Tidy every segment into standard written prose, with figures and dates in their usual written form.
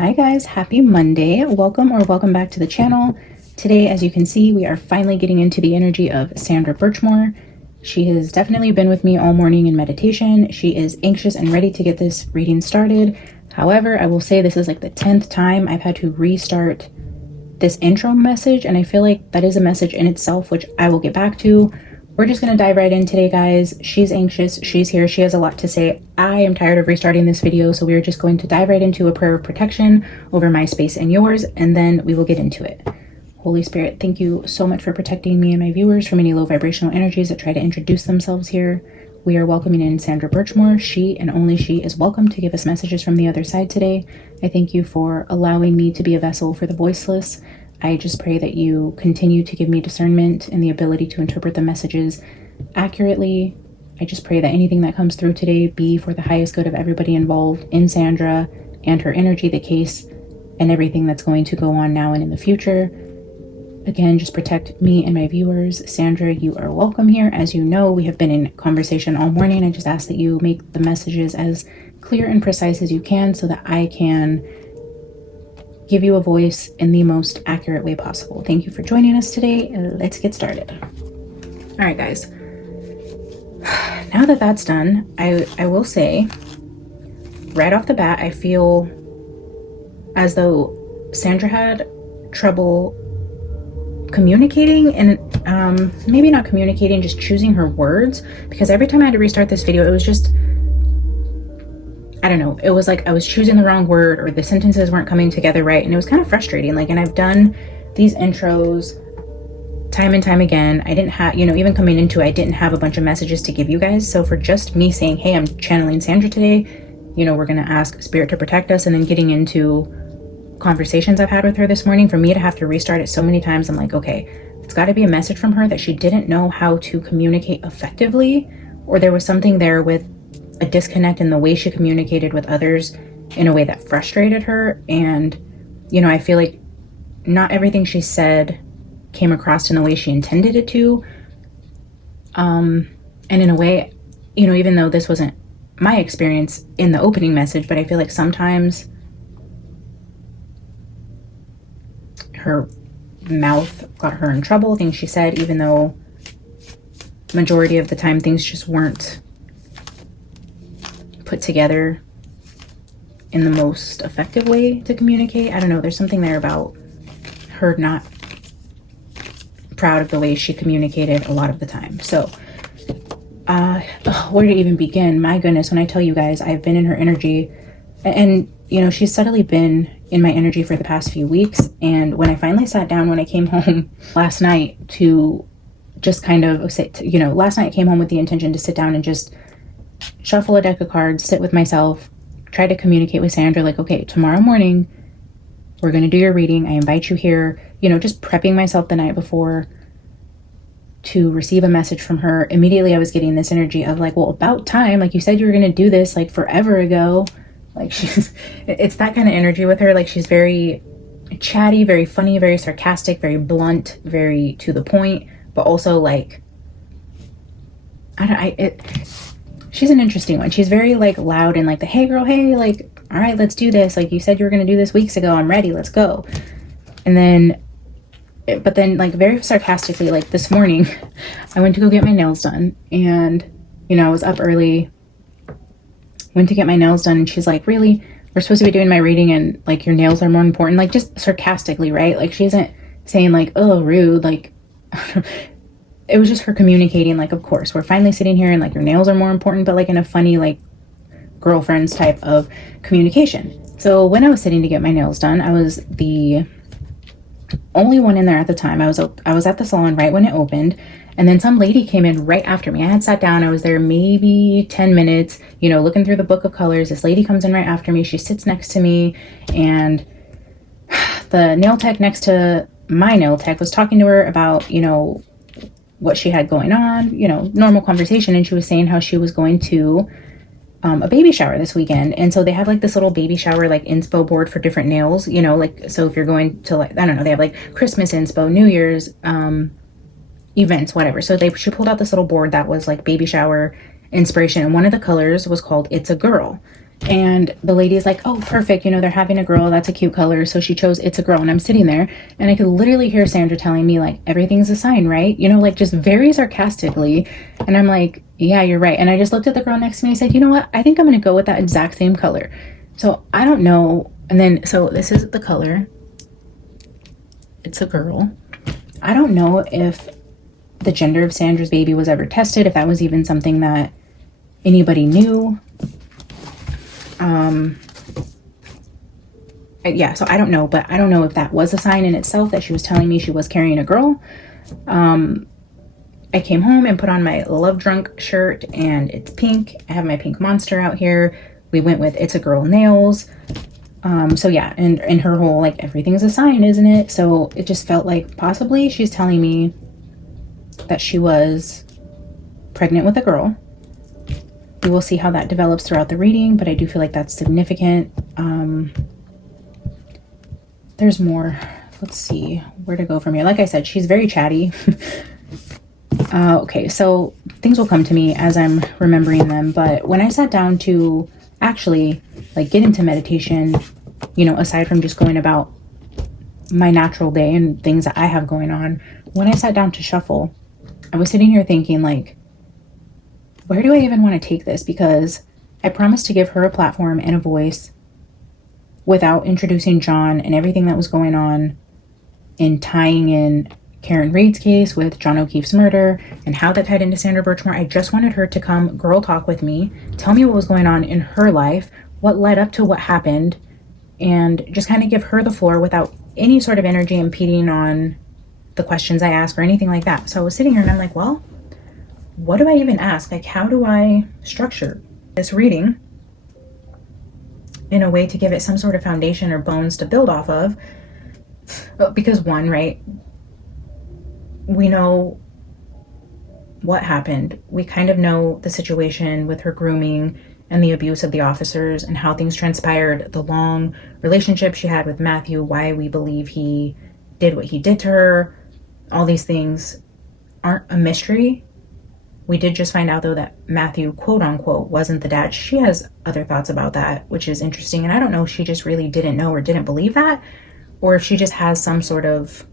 Hi guys, happy Monday. Welcome back to the channel. Today, as you can see, we are finally getting into the energy of Sandra Birchmore. She has definitely been with me all morning in meditation. She is anxious and ready to get this reading started. However, I will say this is like the 10th time I've had to restart this intro message, and I feel like that is a message in itself, which I will get back to. We're just going to dive right in today, guys. She's anxious. She's here. She has a lot to say. I am tired of restarting this video, so we're just going to dive right into a prayer of protection over my space and yours, and then we will get into it. Holy Spirit, thank you so much for protecting me and my viewers from any low vibrational energies that try to introduce themselves here. We are welcoming in Sandra Birchmore. She and only she is welcome to give us messages from the other side today. I thank you for allowing me to be a vessel for the voiceless. I just pray that you continue to give me discernment and the ability to interpret the messages accurately. I just pray that anything that comes through today be for the highest good of everybody involved in Sandra and her energy, the case, and everything that's going to go on now and in the future. Again, just protect me and my viewers. Sandra, you are welcome here. As you know, we have been in conversation all morning. I just ask that you make the messages as clear and precise as you can so that I can give you a voice in the most accurate way possible. Thank you for joining us today. Let's get started. All right, guys. Now that that's done, I will say right off the bat, I feel as though Sandra had trouble communicating and maybe not communicating, just choosing her words, because every time I had to restart this video, it was just, I don't know, it was like I was choosing the wrong word or the sentences weren't coming together right, and it was kind of frustrating. Like, and I've done these intros time and time again. I didn't have, even coming into it, I didn't have a bunch of messages to give you guys. So for just me saying, hey, I'm channeling Sandra today, we're going to ask Spirit to protect us, and then getting into conversations I've had with her this morning, for me to have to restart it so many times, I'm like, okay, it's got to be a message from her that she didn't know how to communicate effectively, or there was something there with a disconnect in the way she communicated with others in a way that frustrated her. And I feel like not everything she said came across in the way she intended it to, and in a way, even though this wasn't my experience in the opening message, but I feel like sometimes her mouth got her in trouble, things she said, even though majority of the time things just weren't put together in the most effective way to communicate. I don't know, there's something there about her not proud of the way she communicated a lot of the time. So where to even begin? My goodness, when I tell you guys, I've been in her energy, and she's subtly been in my energy for the past few weeks. And when I finally sat down, when I came home last night to just kind of sit, last night I came home with the intention to sit down and just shuffle a deck of cards, sit with myself, try to communicate with Sandra, like, okay, tomorrow morning, we're going to do your reading. I invite you here, just prepping myself the night before to receive a message from her. Immediately I was getting this energy of like, well, about time, like you said you were going to do this like forever ago. Like it's that kind of energy with her. Like, she's very chatty, very funny, very sarcastic, very blunt, very to the point, but also like, she's an interesting one. She's very like loud and like the, hey girl, hey, like, all right, let's do this. Like, you said you were going to do this weeks ago. I'm ready. Let's go. And then, but then like very sarcastically, like this morning, I went to go get my nails done, and, I was up early, went to get my nails done, and she's like, really? We're supposed to be doing my reading and like your nails are more important? Like, just sarcastically, right? Like, she isn't saying like, oh, rude. Like, it was just her communicating like, of course, we're finally sitting here and like your nails are more important, but like in a funny, like girlfriends type of communication. So when I was sitting to get my nails done, I was the only one in there at the time. I was at the salon right when it opened, and then some lady came in right after me. I had sat down, I was there maybe 10 minutes, looking through the book of colors. This lady comes in right after me. She sits next to me, and the nail tech next to my nail tech was talking to her about, what she had going on, normal conversation. And she was saying how she was going to a baby shower this weekend. And so they have like this little baby shower, like inspo board for different nails, like, so if you're going to like, I don't know, they have like Christmas inspo, New Year's, events, whatever. So she pulled out this little board that was like baby shower inspiration. And one of the colors was called It's a Girl. And the lady is like, oh, perfect. You know, they're having a girl. That's a cute color. So she chose It's a Girl. And I'm sitting there and I could literally hear Sandra telling me, like, everything's a sign, right? You know, like just very sarcastically. And I'm like, yeah, you're right. And I just looked at the girl next to me. I said, you know what? I think I'm going to go with that exact same color. So I don't know. And then, so this is the color. It's a girl. I don't know if the gender of Sandra's baby was ever tested, if that was even something that anybody knew. Yeah, so I don't know, but I don't know if that was a sign in itself that she was telling me she was carrying a girl. I came home and put on my Love Drunk shirt, and it's pink. I have my pink monster out here. We went with It's a Girl nails. So yeah, and her whole, like, everything's a sign, isn't it? So it just felt like possibly she's telling me that she was pregnant with a girl. We will see how that develops throughout the reading, but I do feel like that's significant. There's more. Let's see where to go from here. Like I said, she's very chatty. Okay, so things will come to me as I'm remembering them. But when I sat down to actually, like, get into meditation, you know, aside from just going about my natural day and things that I have going on, when I sat down to shuffle, I was sitting here thinking, like, where do I even want to take this? Because I promised to give her a platform and a voice without introducing John and everything that was going on, and tying in Karen Reid's case with John O'Keefe's murder and how that tied into Sandra Birchmore. I just wanted her to come girl talk with me, tell me what was going on in her life, what led up to what happened, and just kind of give her the floor without any sort of energy impeding on the questions I ask or anything like that. So I was sitting here and I'm like, well, what do I even ask? Like, how do I structure this reading in a way to give it some sort of foundation or bones to build off of? Because one, right, we know what happened. We kind of know the situation with her grooming and the abuse of the officers and how things transpired, the long relationship she had with Matthew, why we believe he did what he did to her. All these things aren't a mystery. We did just find out, though, that Matthew, quote unquote, wasn't the dad. She has other thoughts about that, which is interesting. And I don't know if she just really didn't know or didn't believe that, or if she just has some sort of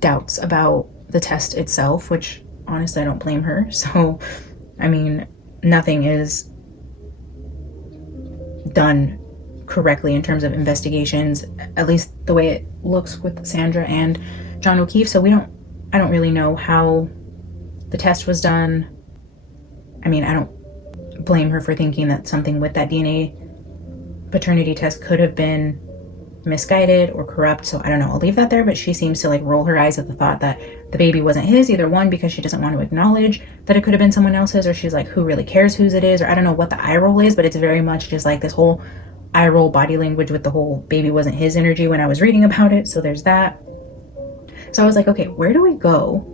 doubts about the test itself, which honestly, I don't blame her. So, I mean, nothing is done correctly in terms of investigations, at least the way it looks with Sandra and John O'Keefe. So I don't really know how the test was done. I mean, I don't blame her for thinking that something with that DNA paternity test could have been misguided or corrupt. So I don't know, I'll leave that there. But she seems to, like, roll her eyes at the thought that the baby wasn't his, either one, because she doesn't want to acknowledge that it could have been someone else's, or she's like, who really cares whose it is? Or I don't know what the eye roll is, but it's very much just like this whole eye roll body language with the whole baby wasn't his energy when I was reading about it. So there's that. So I was like, okay, where do we go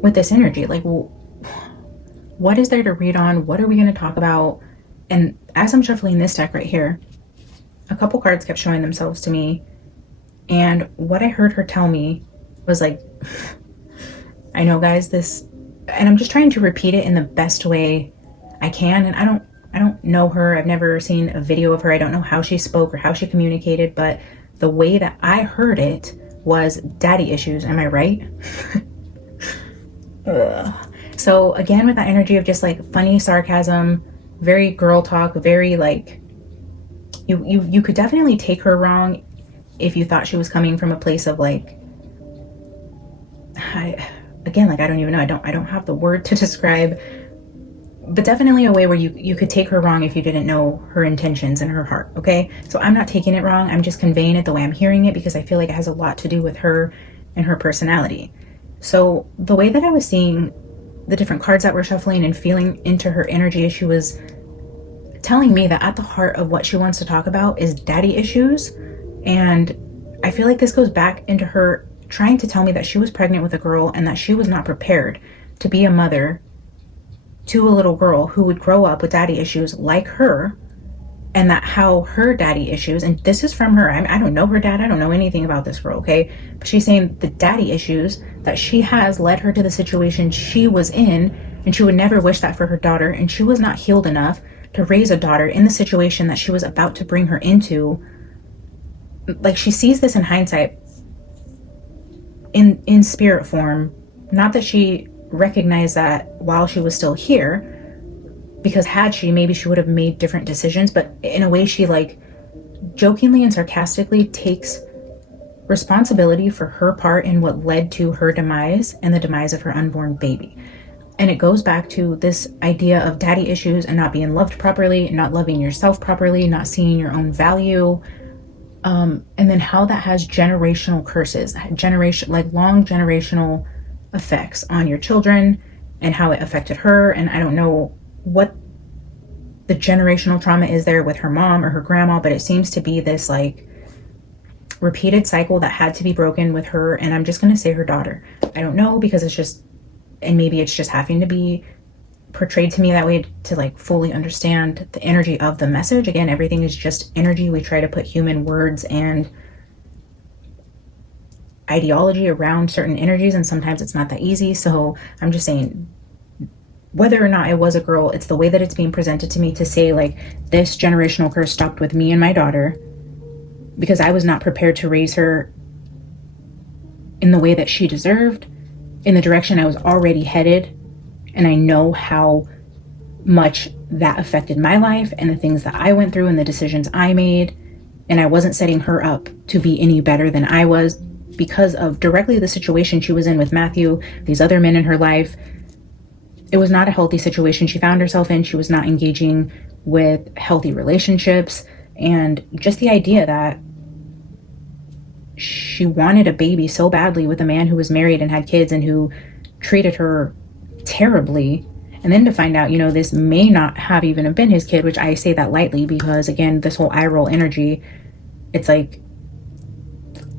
with this energy? Like, what is there to read on? What are we going to talk about? And as I'm shuffling this deck right here, a couple cards kept showing themselves to me. And what I heard her tell me was like, I know, guys, this, and I'm just trying to repeat it in the best way I can. And I don't know her. I've never seen a video of her. I don't know how she spoke or how she communicated, but the way that I heard it was daddy issues. Am I right? So again, with that energy of just like funny sarcasm, very girl talk, very like, you could definitely take her wrong if you thought she was coming from a place of like, I don't even know. I don't have the word to describe, but definitely a way where you could take her wrong if you didn't know her intentions and her heart. Okay. So I'm not taking it wrong. I'm just conveying it the way I'm hearing it, because I feel like it has a lot to do with her and her personality. So the way that I was seeing the different cards that were shuffling and feeling into her energy, she was telling me that at the heart of what she wants to talk about is daddy issues. And I feel like this goes back into her trying to tell me that she was pregnant with a girl and that she was not prepared to be a mother to a little girl who would grow up with daddy issues like her, and that how her daddy issues, and this is from her, I don't know her dad, I don't know anything about this girl, okay, but she's saying the daddy issues that she has led her to the situation she was in, and she would never wish that for her daughter, and she was not healed enough to raise a daughter in the situation that she was about to bring her into. Like, she sees this in hindsight, in spirit form, not that she recognized that while she was still here, because had she, maybe she would have made different decisions, but in a way she like jokingly and sarcastically takes responsibility for her part in what led to her demise and the demise of her unborn baby. And it goes back to this idea of daddy issues and not being loved properly, not loving yourself properly, not seeing your own value, and then how that has generational curses, like long generational effects on your children, and how it affected her. And I don't know what the generational trauma is there with her mom or her grandma, but it seems to be this like repeated cycle that had to be broken with her. And I'm just going to say her daughter. I don't know, because it's just, and maybe it's just having to be portrayed to me that way to like fully understand the energy of the message. Again, everything is just energy. We try to put human words and ideology around certain energies, and sometimes it's not that easy. So I'm just saying, whether or not it was a girl, it's the way that it's being presented to me to say like, this generational curse stopped with me and my daughter because I was not prepared to raise her in the way that she deserved, in the direction I was already headed. And I know how much that affected my life and the things that I went through and the decisions I made. And I wasn't setting her up to be any better than I was because of directly the situation she was in with Matthew, these other men in her life. It was not a healthy situation she found herself in. She was not engaging with healthy relationships. And just the idea that she wanted a baby so badly with a man who was married and had kids and who treated her terribly. And then to find out, you know, this may not have even have been his kid, which I say that lightly because, again, this whole eye roll energy, it's like,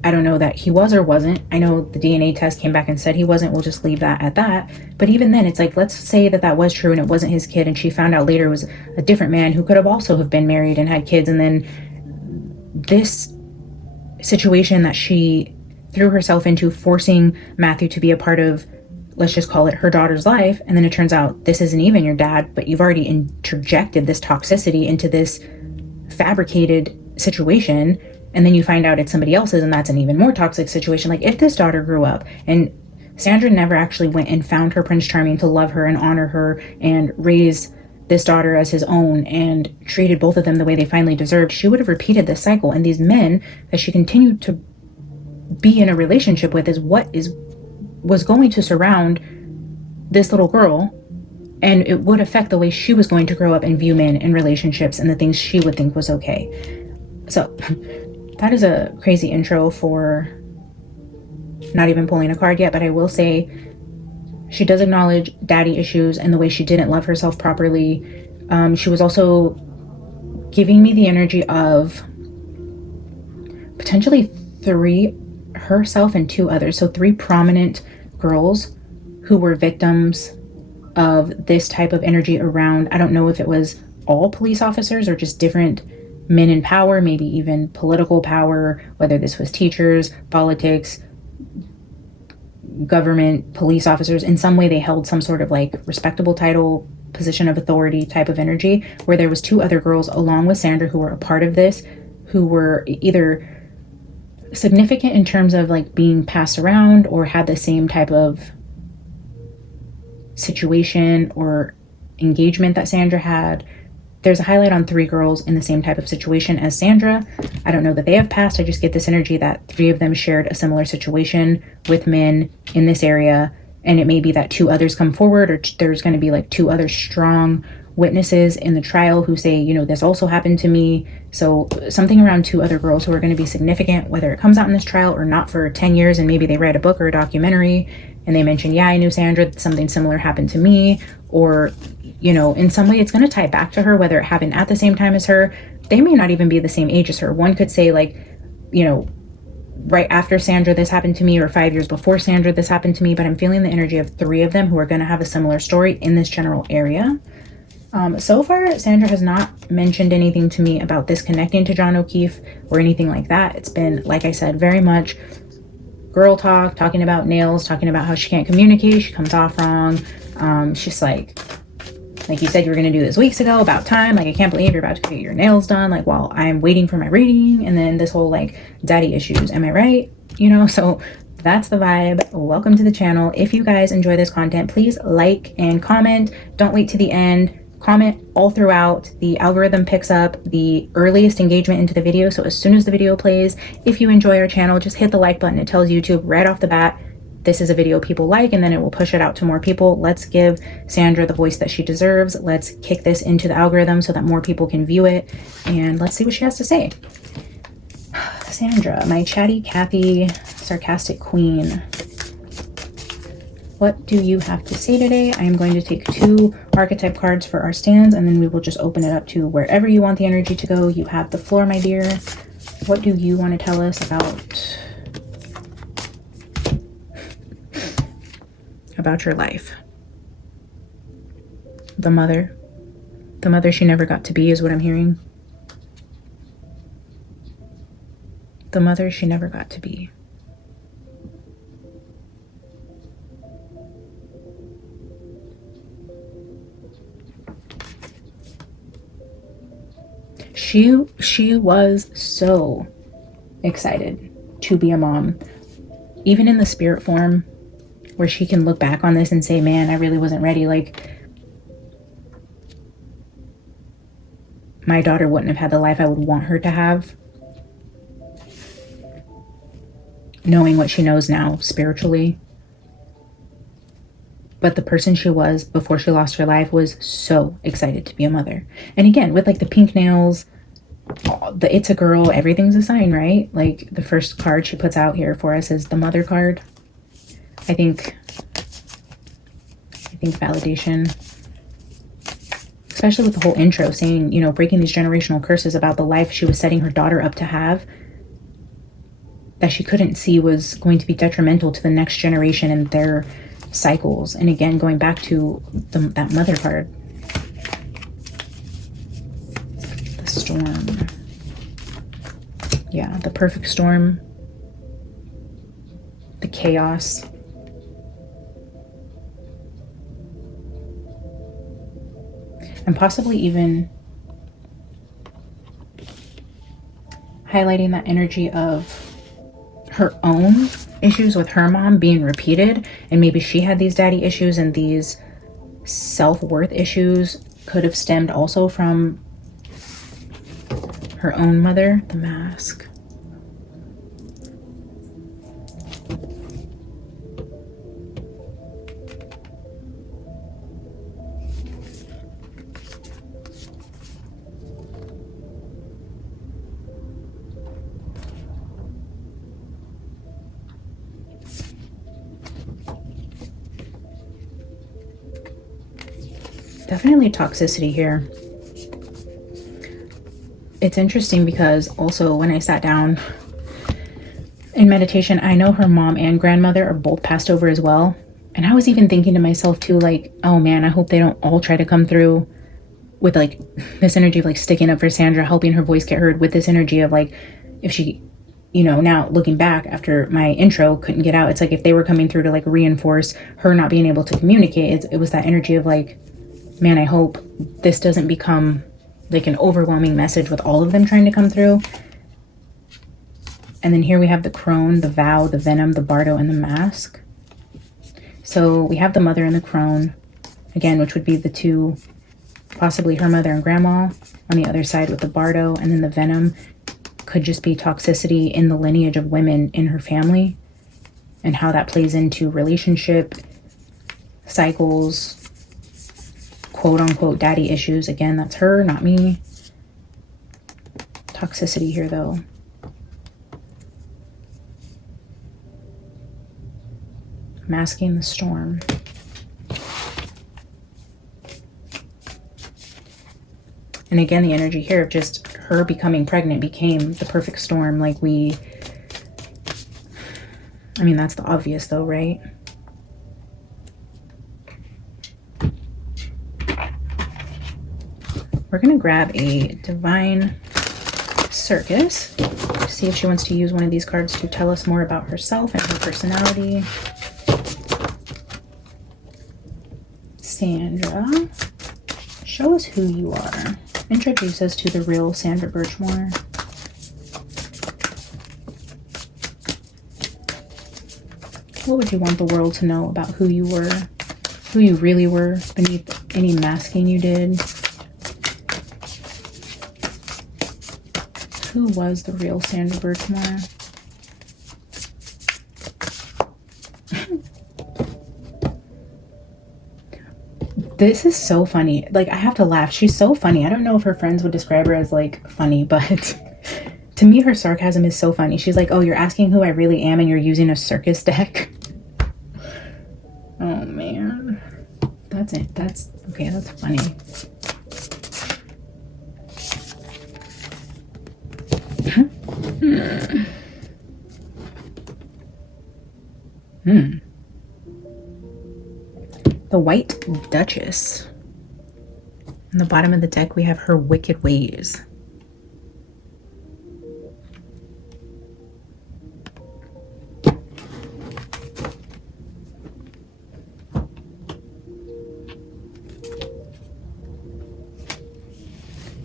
I don't know that he was or wasn't. I know the DNA test came back and said he wasn't. We'll just leave that at that. But even then, it's like, let's say that that was true and it wasn't his kid, and she found out later it was a different man who could have also have been married and had kids. And then this situation that she threw herself into, forcing Matthew to be a part of, let's just call it her daughter's life. And then it turns out this isn't even your dad, but you've already interjected this toxicity into this fabricated situation. And then you find out it's somebody else's, and that's an even more toxic situation. Like, if this daughter grew up and Sandra never actually went and found her Prince Charming to love her and honor her and raise this daughter as his own and treated both of them the way they finally deserved, she would have repeated this cycle. And these men that she continued to be in a relationship with was going to surround this little girl, and it would affect the way she was going to grow up and view men and relationships and the things she would think was okay. So that is a crazy intro for not even pulling a card yet, but I will say she does acknowledge daddy issues and the way she didn't love herself properly. She was also giving me the energy of potentially herself and two others. So 3 prominent girls who were victims of this type of energy around, I don't know if it was all police officers or just different men in power, maybe even political power, whether this was teachers, politics, government, police officers. In some way they held some sort of like respectable title, position of authority type of energy, where there was 2 other girls along with Sandra who were a part of this, who were either significant in terms of like being passed around or had the same type of situation or engagement that Sandra had. There's a highlight on 3 girls in the same type of situation as Sandra. I don't know that they have passed. I just get this energy that 3 of them shared a similar situation with men in this area. And it may be that 2 others come forward, or there's going to be like 2 other strong witnesses in the trial who say, you know, this also happened to me. So something around 2 other girls who are going to be significant, whether it comes out in this trial or not for 10 years, and maybe they read a book or a documentary and they mention, yeah, I knew Sandra, something similar happened to me, or, you know, in some way it's going to tie back to her, whether it happened at the same time as her. They may not even be the same age as her. One could say like, you know, right after Sandra this happened to me, or 5 years before Sandra this happened to me. But I'm feeling the energy of 3 of them who are going to have a similar story in this general area. So far, Sandra has not mentioned anything to me about this connecting to John O'Keefe or anything like that. It's been, like I said, very much girl talk, talking about nails, talking about how she can't communicate, she comes off wrong. She's like you said you were going to do this weeks ago, about time. Like, I can't believe you're about to get your nails done, like, while I'm waiting for my reading. And then this whole, like, daddy issues. Am I right? You know, so that's the vibe. Welcome to the channel. If you guys enjoy this content, please like and comment. Don't wait to the end. Comment all throughout. The algorithm picks up the earliest engagement into the video. So as soon as the video plays, if you enjoy our channel, just hit the like button. It tells YouTube right off the bat, this is a video people like, and then it will push it out to more people. Let's give Sandra the voice that she deserves. Let's kick this into the algorithm so that more people can view it, and let's see what she has to say. Sandra, my chatty Cathy, sarcastic queen. What do you have to say today? I am going to take 2 archetype cards for our stands, and then we will just open it up to wherever you want the energy to go. You have the floor, my dear. What do you want to tell us about your life? The mother she never got to be is what I'm hearing. The mother she never got to be. She was so excited to be a mom, even in the spirit form, where she can look back on this and say, man, I really wasn't ready. Like, my daughter wouldn't have had the life I would want her to have, knowing what she knows now spiritually. But the person she was before she lost her life was so excited to be a mother. And again, with like the pink nails, the it's a girl, everything's a sign, right? Like, the first card she puts out here for us is the mother card. I think validation, especially with the whole intro saying, you know, breaking these generational curses about the life she was setting her daughter up to have, that she couldn't see was going to be detrimental to the next generation and their cycles. And again, going back to that mother card, the storm. Yeah, the perfect storm, the chaos. And possibly even highlighting that energy of her own issues with her mom being repeated. And maybe she had these daddy issues, and these self-worth issues could have stemmed also from her own mother. The mask. Definitely toxicity here. It's interesting because also when I sat down in meditation, I know her mom and grandmother are both passed over as well. And I was even thinking to myself too, like, oh man, I hope they don't all try to come through with like this energy of like sticking up for Sandra, helping her voice get heard, with this energy of like, if she, you know, now looking back after my intro couldn't get out, it's like if they were coming through to like reinforce her not being able to communicate, it was that energy of like, man, I hope this doesn't become like an overwhelming message with all of them trying to come through. And then here we have the crone, the vow, the venom, the bardo, and the mask. So we have the mother and the crone, again, which would be the two, possibly her mother and grandma, on the other side with the bardo. And then the venom could just be toxicity in the lineage of women in her family, and how that plays into relationship cycles, quote unquote daddy issues. Again, that's her, not me. Toxicity here though. Masking the storm. And again, the energy here of just her becoming pregnant became the perfect storm. Like I mean, that's the obvious though, right? we're going to grab a Divine Circus, see if she wants to use one of these cards to tell us more about herself and her personality. Sandra, show us who you are. Introduce us to the real Sandra Birchmore. What would you want the world to know about who you were, who you really were beneath any masking you did? Who was the real Sandra Birchmore? This is so funny. Like, I have to laugh. She's so funny. I don't know if her friends would describe her as like funny, but to me, her sarcasm is so funny. She's like, oh, you're asking who I really am and you're using a circus deck. Oh man. That's it. That's okay. That's funny. The White Duchess. On the bottom of the deck, we have her wicked ways.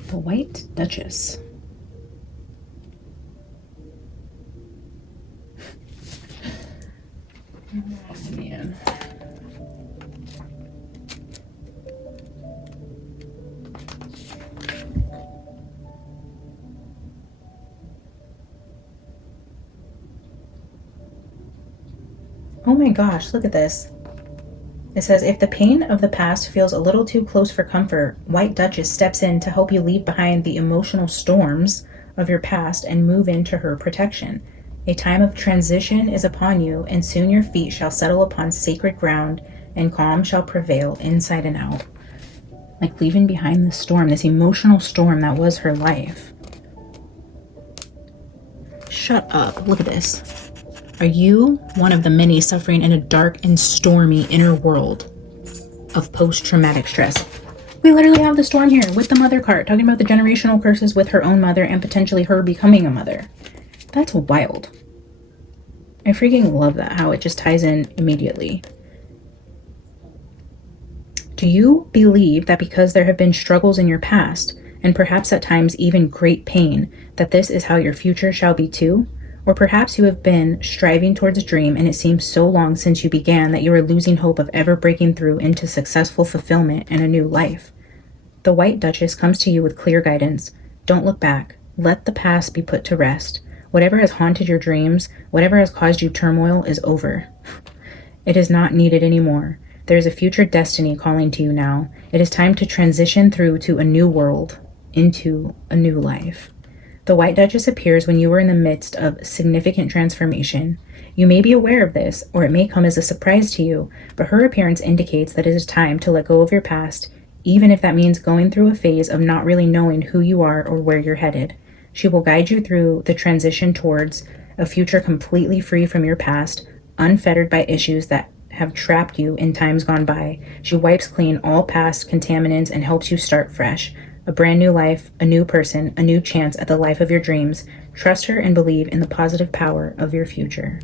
The White Duchess. Oh, man. Oh my gosh, look at this. It says, if the pain of the past feels a little too close for comfort, White Duchess steps in to help you leave behind the emotional storms of your past and move into her protection. A time of transition is upon you, and soon your feet shall settle upon sacred ground, and calm shall prevail inside and out. Like leaving behind the storm, this emotional storm that was her life. Shut up. Look at this. Are you one of the many suffering in a dark and stormy inner world of post-traumatic stress? We literally have the storm here with the mother card, talking about the generational curses with her own mother and potentially her becoming a mother. That's wild. I freaking love that, how it just ties in immediately. Do you believe that because there have been struggles in your past, and perhaps at times even great pain, that this is how your future shall be too? Or perhaps you have been striving towards a dream and it seems so long since you began that you are losing hope of ever breaking through into successful fulfillment and a new life. The White Duchess comes to you with clear guidance. Don't look back. Let the past be put to rest. Whatever has haunted your dreams, whatever has caused you turmoil is over. It is not needed anymore. There is a future destiny calling to you now. It is time to transition through to a new world, into a new life. The White Duchess appears when you are in the midst of significant transformation. You may be aware of this, or it may come as a surprise to you, but her appearance indicates that it is time to let go of your past, even if that means going through a phase of not really knowing who you are or where you're headed. She will guide you through the transition towards a future completely free from your past, unfettered by issues that have trapped you in times gone by. She wipes clean all past contaminants and helps you start fresh. A brand new life, a new person, a new chance at the life of your dreams. Trust her and believe in the positive power of your future.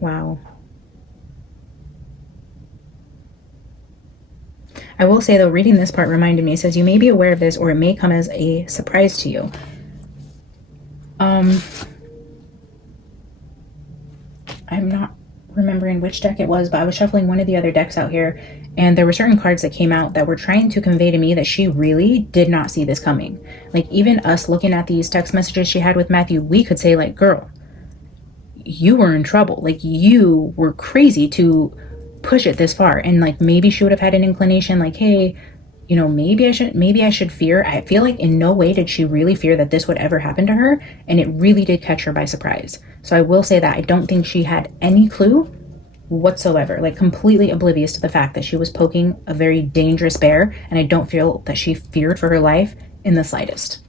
Wow. I will say though, reading this part reminded me, it says you may be aware of this or it may come as a surprise to you. I'm not remembering which deck it was, but I was shuffling one of the other decks out here and there were certain cards that came out that were trying to convey to me that she really did not see this coming. Like even us looking at these text messages she had with Matthew, we could say like, girl, you were in trouble. Like you were crazy to push it this far. And like maybe she would have had an inclination like, hey, you know, maybe I should fear. I feel like in no way did she really fear that this would ever happen to her. And it really did catch her by surprise. So I will say that I don't think she had any clue whatsoever, like completely oblivious to the fact that she was poking a very dangerous bear. And I don't feel that she feared for her life in the slightest.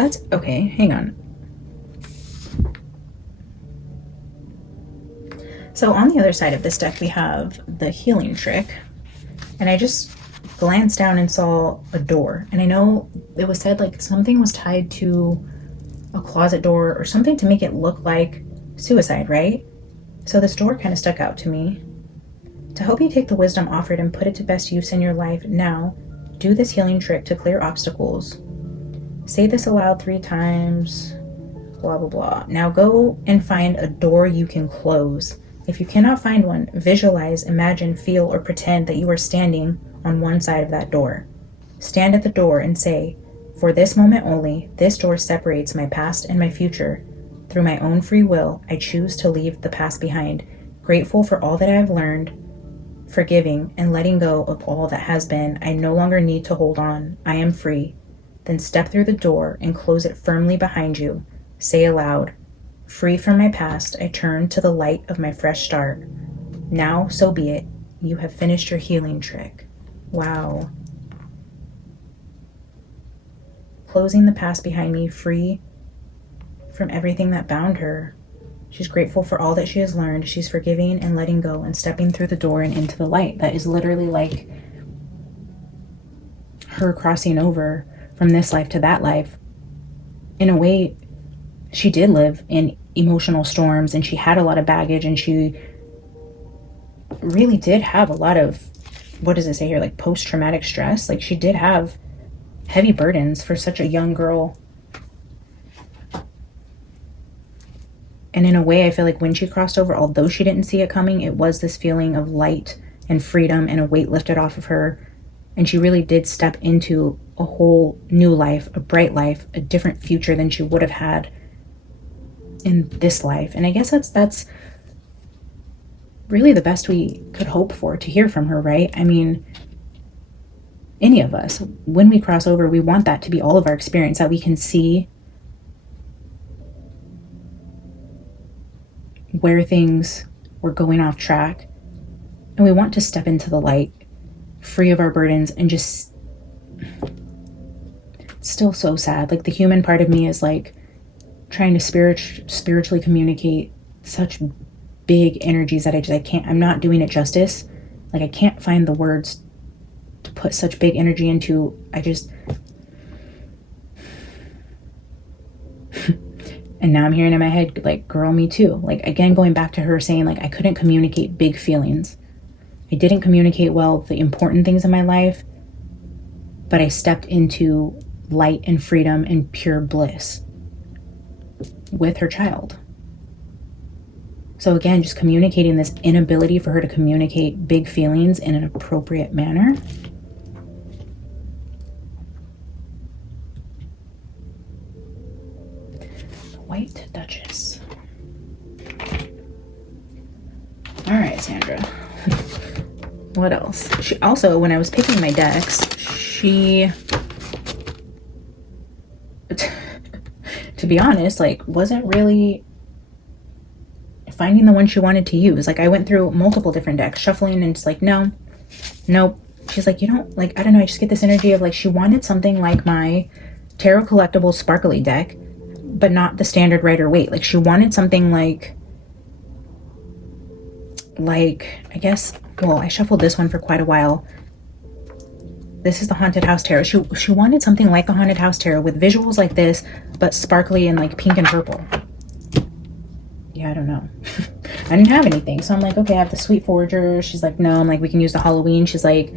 that's okay. Hang on. So on the other side of this deck, we have the healing trick. And I just glanced down and saw a door. And I know it was said like something was tied to a closet door or something to make it look like suicide, right? So this door kind of stuck out to me. To help you take the wisdom offered and put it to best use in your life now, do this healing trick to clear obstacles. Say this aloud 3 times, blah, blah, blah. Now go and find a door you can close. If you cannot find one, visualize, imagine, feel, or pretend that you are standing on one side of that door. Stand at the door and say, for this moment only, this door separates my past and my future. Through my own free will, I choose to leave the past behind, grateful for all that I have learned, forgiving and letting go of all that has been. I no longer need to hold on. I am free. Then step through the door and close it firmly behind you. Say aloud, free from my past, I turn to the light of my fresh start. Now, so be it. You have finished your healing trick. Wow. Closing the past behind me, free from everything that bound her. She's grateful for all that she has learned. She's forgiving and letting go and stepping through the door and into the light. That is literally like her crossing over from this life to that life. In a way, she did live in emotional storms and she had a lot of baggage and she really did have a lot of, what does it say here, like post-traumatic stress. Like she did have heavy burdens for such a young girl. And in a way, I feel like when she crossed over, although she didn't see it coming, it was this feeling of light and freedom and a weight lifted off of her. And she really did step into a whole new life, a bright life, a different future than she would have had in this life. And I guess that's really the best we could hope for, to hear from her, right? I mean, any of us, when we cross over, we want that to be all of our experience, that we can see where things were going off track. And we want to step into the light, free of our burdens, and just, it's still so sad. Like the human part of me is like trying to spiritually communicate such big energies that I'm not doing it justice. Like I can't find the words to put such big energy into. And now I'm hearing in my head, like, girl, me too. Like, again, going back to her saying, like, I couldn't communicate big feelings. I didn't communicate well the important things in my life, but I stepped into light and freedom and pure bliss with her child. So again, just communicating this inability for her to communicate big feelings in an appropriate manner. White Duchess. All right, Sandra. What else? She also, when I was picking my decks, she, to be honest, like wasn't really finding the one she wanted to use. Like I went through multiple different decks, shuffling, and it's like, no, nope. She's like, you don't, like, I don't know, I just get this energy of like she wanted something like my Tarot Collectibles Sparkly deck, but not the standard Rider-Waite. Like she wanted something like I guess, well, I shuffled this one for quite a while. This is the Haunted House Tarot. She wanted something like the Haunted House Tarot with visuals like this, but sparkly and like pink and purple. Yeah, I don't know. I didn't have anything. So I'm like, okay, I have the Sweet Forager. She's like, no. I'm like, we can use the Halloween. She's like,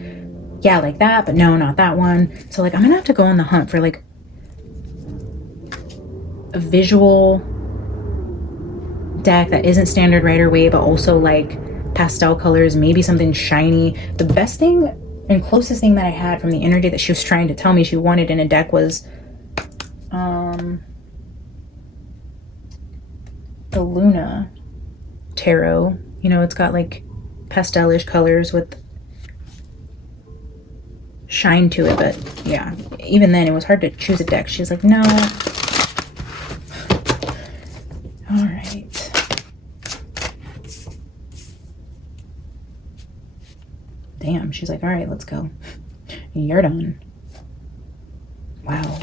yeah, like that, but no, not that one. So like, I'm gonna have to go on the hunt for like a visual deck that isn't standard Rider-Waite, but also like pastel colors, maybe something shiny. The best thing and closest thing that I had from the energy that she was trying to tell me she wanted in a deck was the Luna Tarot. You know, it's got like pastelish colors with shine to it, but yeah, even then it was hard to choose a deck. She's like, no. All right. Damn, she's like, all right, let's go. You're done. Wow.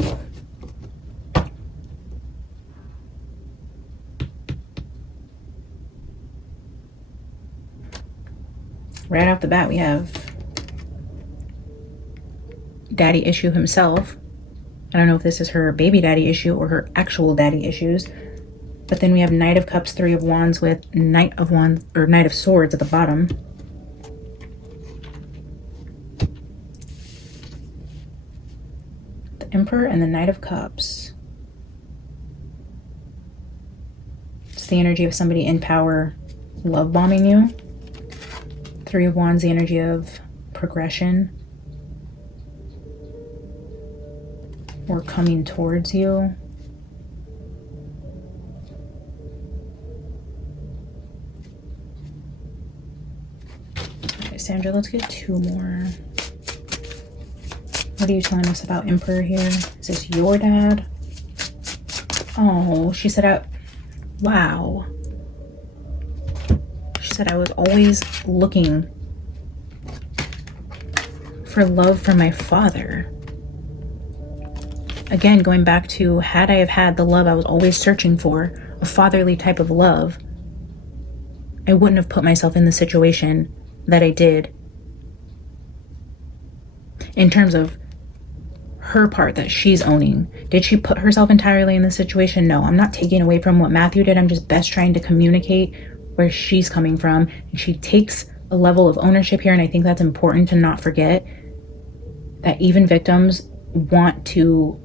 right off the bat, we have daddy issue himself. I don't know if this is her baby daddy issue or her actual daddy issues. But then we have Knight of Cups, Three of Wands with Knight of Wands or Knight of Swords at the bottom. The Emperor and the Knight of Cups. It's the energy of somebody in power love bombing you. Three of Wands, the energy of progression or coming towards you. Okay, Sandra, let's get two more. What are you telling us about Emperor here? Is this your dad? Oh, she said, wow. She said, I was always looking for love from my father. Again, going back to, had I have had the love I was always searching for, a fatherly type of love, I wouldn't have put myself in the situation that I did. In terms of her part that she's owning. Did she put herself entirely in the situation? No, I'm not taking away from what Matthew did. I'm just best trying to communicate where she's coming from. And she takes a level of ownership here, and I think that's important to not forget, that even victims want to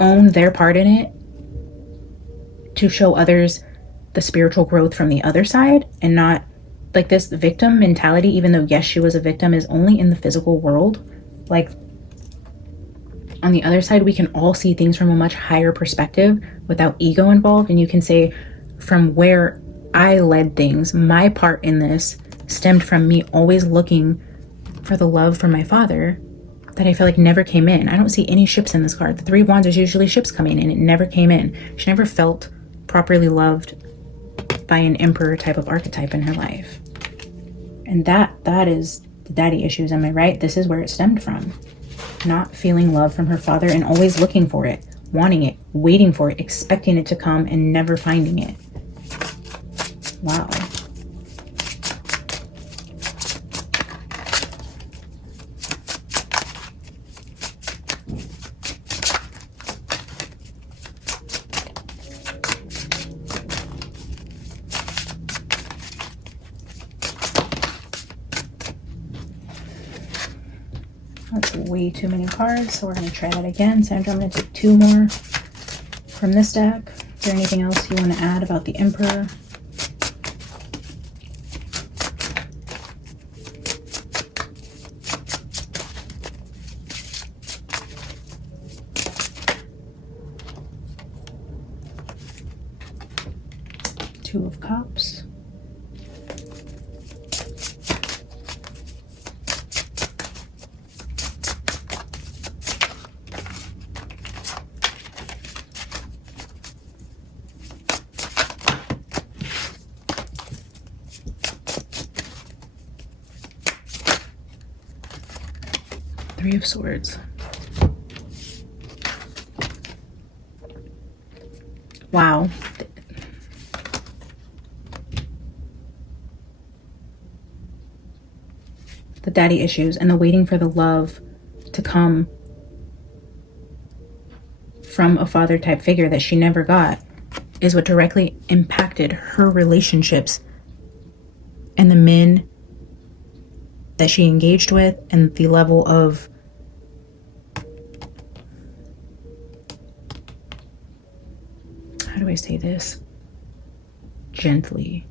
own their part in it to show others the spiritual growth from the other side, and not like this victim mentality, even though yes, she was a victim, is only in the physical world. Like on the other side, we can all see things from a much higher perspective without ego involved. And you can say, from where I led things, my part in this stemmed from me always looking for the love from my father that I feel like never came in. I don't see any ships in this card. The Three of Wands is usually ships coming in. It never came in. She never felt properly loved by an emperor type of archetype in her life. And that is the daddy issues, am I right? This is where it stemmed from. Not feeling love from her father and always looking for it, wanting it, waiting for it, expecting it to come and never finding it. Wow. That's way too many cards, so we're going to try that again. Sandra, I'm going to take two more from this deck. Is there anything else you want to add about the Emperor? Two of Cups. Three of Swords. Wow. The daddy issues and the waiting for the love to come from a father type figure that she never got is what directly impacted her relationships and the men that she engaged with, and the level of how do I say this gently?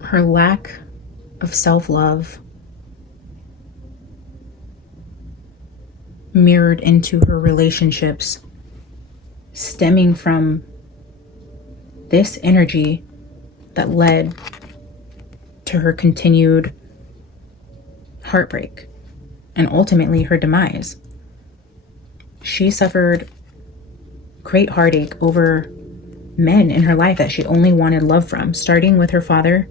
Her lack of self-love mirrored into her relationships, stemming from this energy that led to her continued heartbreak and ultimately her demise. She suffered great heartache over men in her life that she only wanted love from, starting with her father,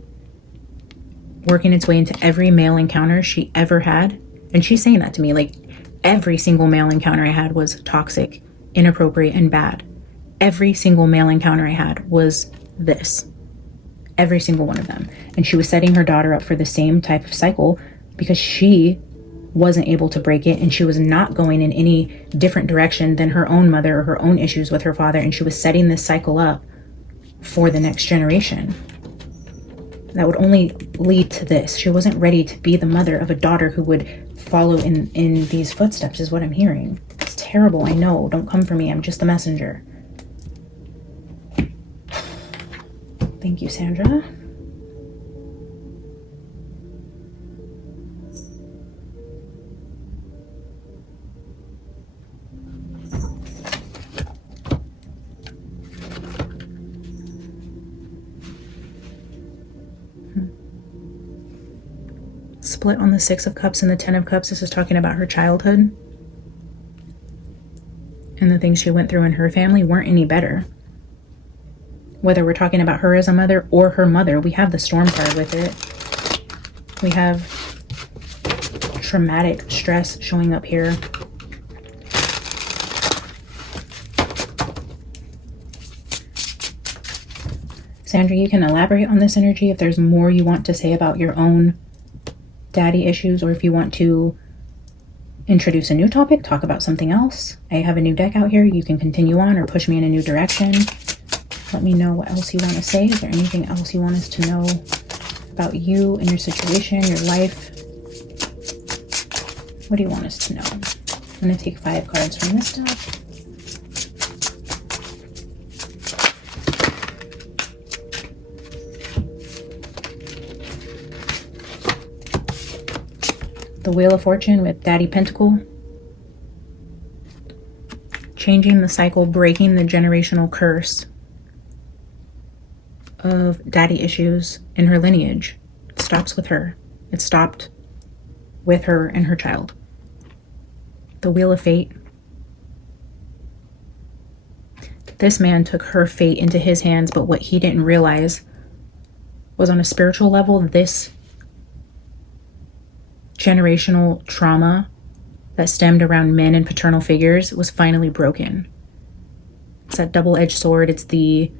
working its way into every male encounter she ever had. And she's saying that to me, like, every single male encounter I had was toxic, inappropriate, and bad. Every single male encounter I had was this. Every single one of them. And she was setting her daughter up for the same type of cycle because she wasn't able to break it, and she was not going in any different direction than her own mother or her own issues with her father, and she was setting this cycle up for the next generation. That would only lead to this. She wasn't ready to be the mother of a daughter who would follow in these footsteps, is what I'm hearing. It's terrible, I know. Don't come for me. I'm just the messenger. Thank you, Sandra. Split on the Six of Cups and the Ten of Cups. This is talking about her childhood. And the things she went through in her family weren't any better. Whether we're talking about her as a mother or her mother, we have the Storm card with it. We have traumatic stress showing up here. Sandra, you can elaborate on this energy if there's more you want to say about your own daddy issues, or if you want to introduce a new topic, talk about something else. I have a new deck out here. You can continue on or push me in a new direction. Let me know what else you want to say. Is there anything else you want us to know about you and your situation, your life? What do you want us to know? I'm going to take 5 cards from this deck. The Wheel of Fortune with Daddy Pentacle. Changing the cycle, breaking the generational curse of daddy issues in her lineage. It stops with her. It stopped with her and her child. The Wheel of Fate. This man took her fate into his hands, but what he didn't realize was on a spiritual level, this generational trauma that stemmed around men and paternal figures was finally broken. It's that double-edged sword. It's the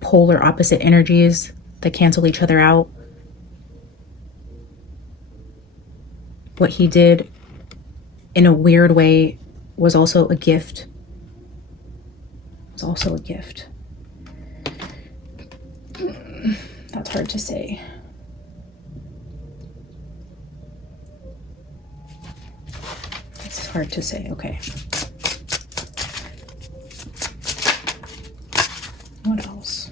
polar opposite energies that cancel each other out. What he did in a weird way was also a gift. It's also a gift. That's hard to say. It's hard to say. Okay. What else?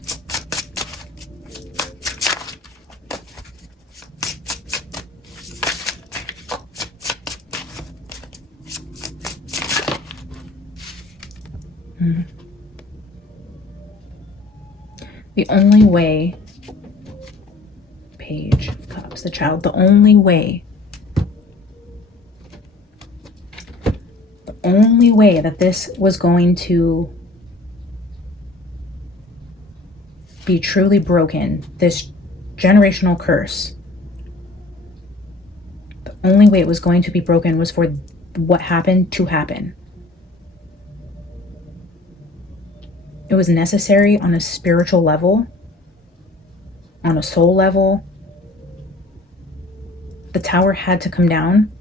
The only way, Page of Cups, the child, the only way that this was going to be truly broken, this generational curse, the only way it was going to be broken was for what happened to happen. It was necessary on a spiritual level, on a soul level. The tower had to come down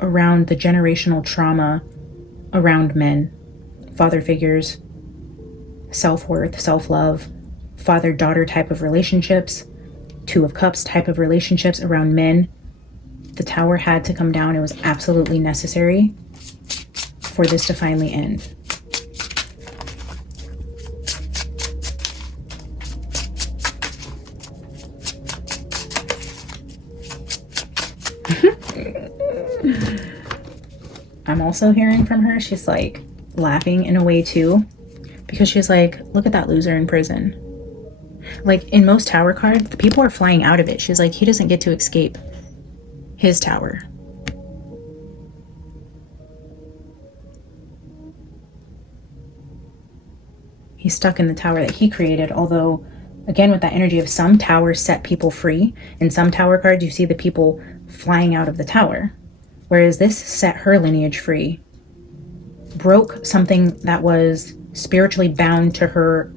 around the generational trauma around men, father figures, self-worth, self-love, father-daughter type of relationships, Two of Cups type of relationships around men. The tower had to come down. It was absolutely necessary for this to finally end. I'm also hearing from her, she's like laughing in a way too, because she's like, look at that loser in prison. Like in most tower cards, the people are flying out of it. She's like, he doesn't get to escape his tower. He's stuck in the tower that he created, although again with that energy of some towers set people free. In some tower cards you see the people flying out of the tower, whereas this set her lineage free, broke something that was spiritually bound to her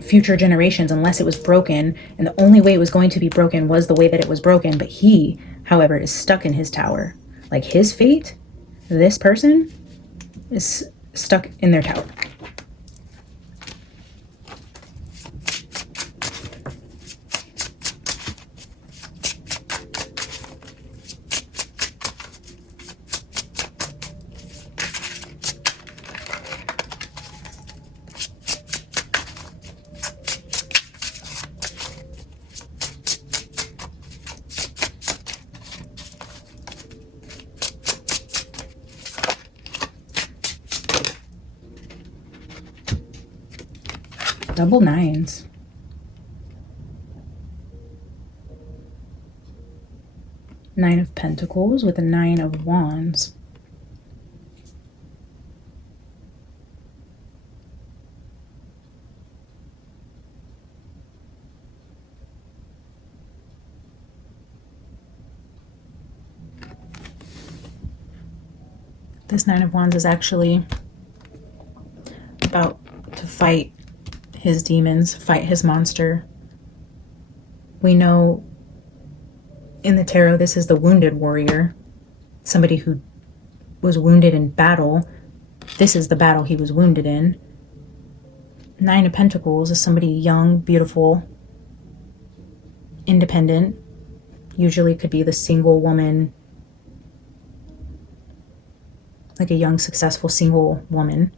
future generations, unless it was broken, and the only way it was going to be broken was the way that it was broken. But he, however, is stuck in his tower. Like, his fate, this person is stuck in their tower. Double nines. Nine of Pentacles with a Nine of Wands. This Nine of Wands is actually about to fight his demons, fight his monster. We know in the tarot this is the wounded warrior, somebody who was wounded in battle. This is the battle he was wounded in. Nine of Pentacles is somebody young, beautiful, independent. Usually could be the single woman, like a young, successful single woman.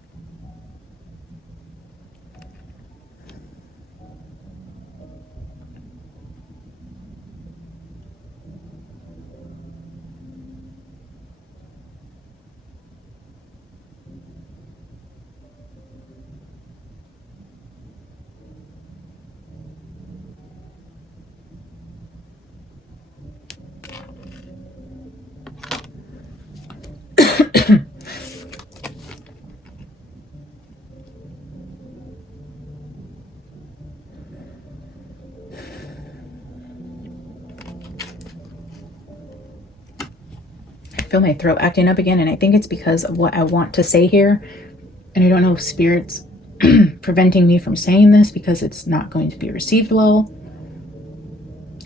I feel my throat acting up again, and I think it's because of what I want to say here, and I don't know if Spirit's preventing me from saying this because it's not going to be received well,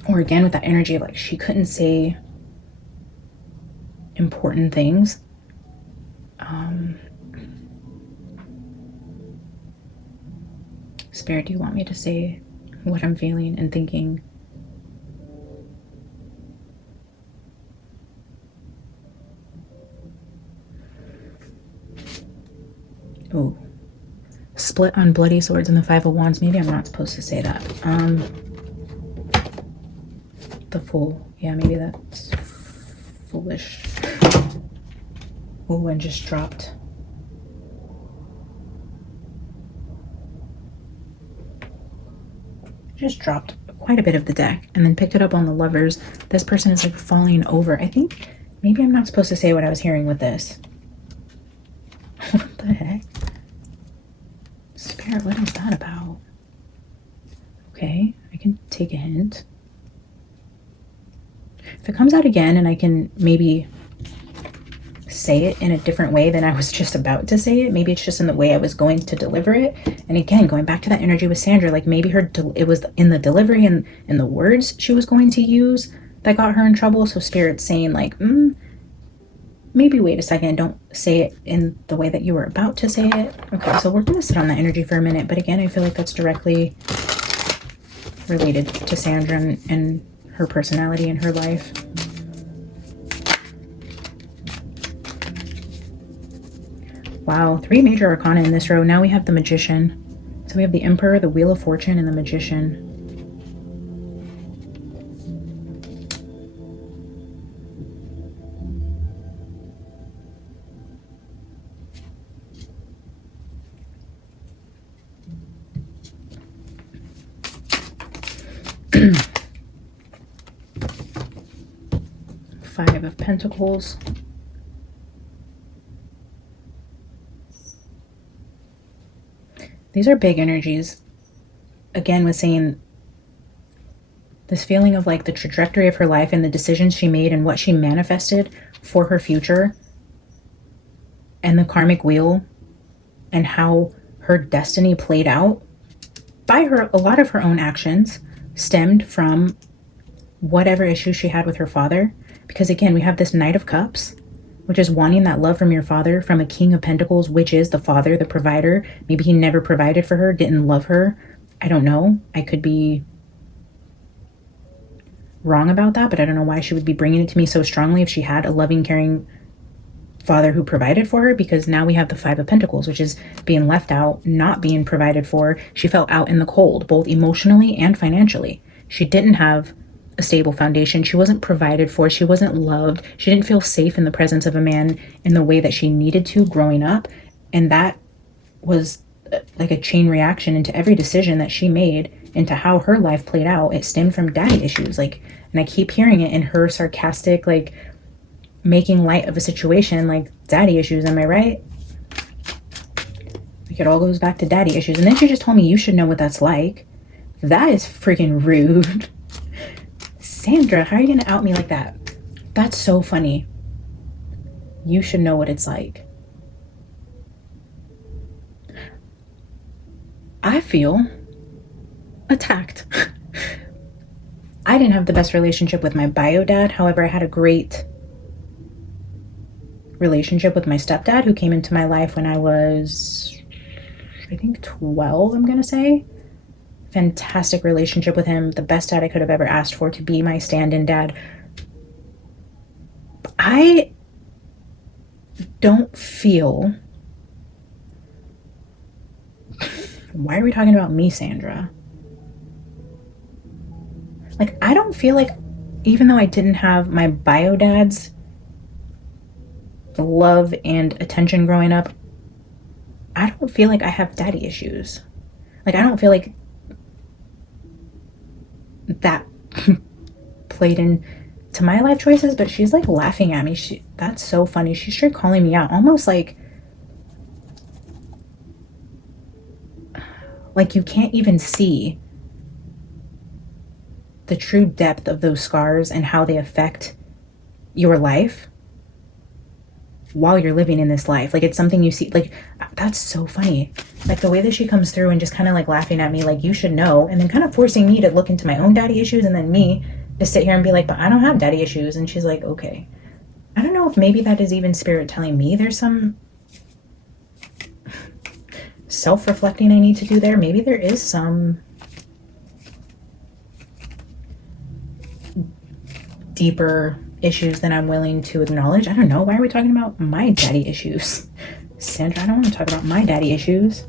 or again with that energy of like she couldn't say important things. Spirit, do you want me to say what I'm feeling and thinking? Oh, split on bloody swords and the Five of Wands. Maybe I'm not supposed to say that. The Fool. Yeah, maybe that's foolish. Oh, and just dropped. Just dropped quite a bit of the deck and then picked it up on the Lovers. This person is like falling over. I think maybe I'm not supposed to say what I was hearing with this. What the heck? Spirit, what is that about? Okay, I can take a hint. If it comes out again and I can maybe say it in a different way than I was just about to say it, maybe it's just in the way I was going to deliver it. And again, going back to that energy with Sandra, like maybe it was in the delivery and in the words she was going to use that got her in trouble. So Spirit's saying like, maybe wait a second, don't say it in the way that you were about to say it. Okay, so we're going to sit on that energy for a minute. But again, I feel like that's directly related to Sandra and her personality and her life. Wow, 3 major arcana in this row. Now we have the Magician. So we have the Emperor, the Wheel of Fortune, and the Magician. Five of Pentacles. These are big energies. Again, with saying this feeling of like the trajectory of her life and the decisions she made and what she manifested for her future and the karmic wheel and how her destiny played out by her, a lot of her own actions stemmed from whatever issue she had with her father. Because again, we have this Knight of Cups, which is wanting that love from your father, from a King of Pentacles, which is the father, the provider. Maybe he never provided for her, didn't love her. I don't know. I could be wrong about that, but I don't know why she would be bringing it to me so strongly if she had a loving, caring father who provided for her, because now we have the Five of Pentacles, which is being left out, not being provided for. She felt out in the cold, both emotionally and financially. She didn't have a stable foundation. She wasn't provided for. She wasn't loved. She didn't feel safe in the presence of a man in the way that she needed to growing up. And that was like a chain reaction into every decision that she made, into how her life played out. It stemmed from daddy issues. Like, and I keep hearing it in her sarcastic, like, making light of a situation, like daddy issues. Am I right? Like, it all goes back to daddy issues. And then she just told me, you should know what that's like. That is freaking rude. Sandra, how are you gonna out me like that? That's so funny. You should know what it's like. I feel attacked. I didn't have the best relationship with my bio dad. However, I had a great relationship with my stepdad, who came into my life when I was, I think, 12, I'm gonna say. Fantastic relationship with him. The best dad I could have ever asked for, to be my stand-in dad. I don't feel... Why are we talking about me, Sandra? Like, I don't feel like, even though I didn't have my bio dad's love and attention growing up, I don't feel like I have daddy issues. Like, I don't feel like that played into my life choices. But she's like laughing at me. That's so funny. She's straight calling me out, almost like you can't even see the true depth of those scars and how they affect your life while you're living in this life. Like, it's something you see. Like, that's so funny. Like, the way that she comes through and just kind of like laughing at me, like, you should know, and then kind of forcing me to look into my own daddy issues, and then me to sit here and be like, but I don't have daddy issues. And she's like, okay. I don't know if maybe that is even spirit telling me there's some self-reflecting I need to do there. Maybe there is some deeper issues than I'm willing to acknowledge. I don't know. Why are we talking about my daddy issues? Sandra, I don't want to talk about my daddy issues.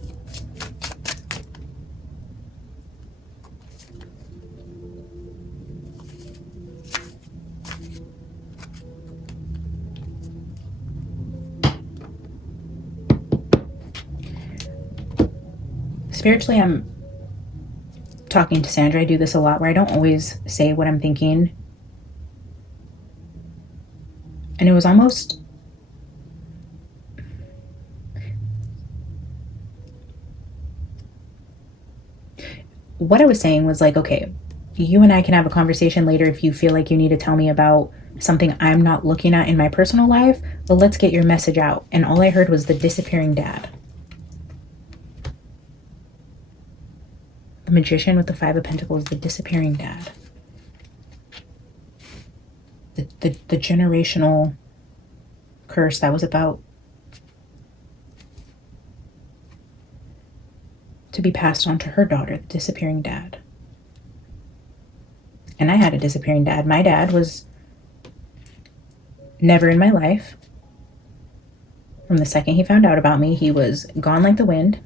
Spiritually, I'm talking to Sandra. I do this a lot, where I don't always say what I'm thinking. And it was almost... what I was saying was like, okay, you and I can have a conversation later if you feel like you need to tell me about something I'm not looking at in my personal life, but let's get your message out. And all I heard was the disappearing dad. The Magician with the Five of Pentacles, the disappearing dad. The generational curse that was about to be passed on to her daughter, the disappearing dad. And I had a disappearing dad. My dad was never in my life. From the second he found out about me, he was gone like the wind.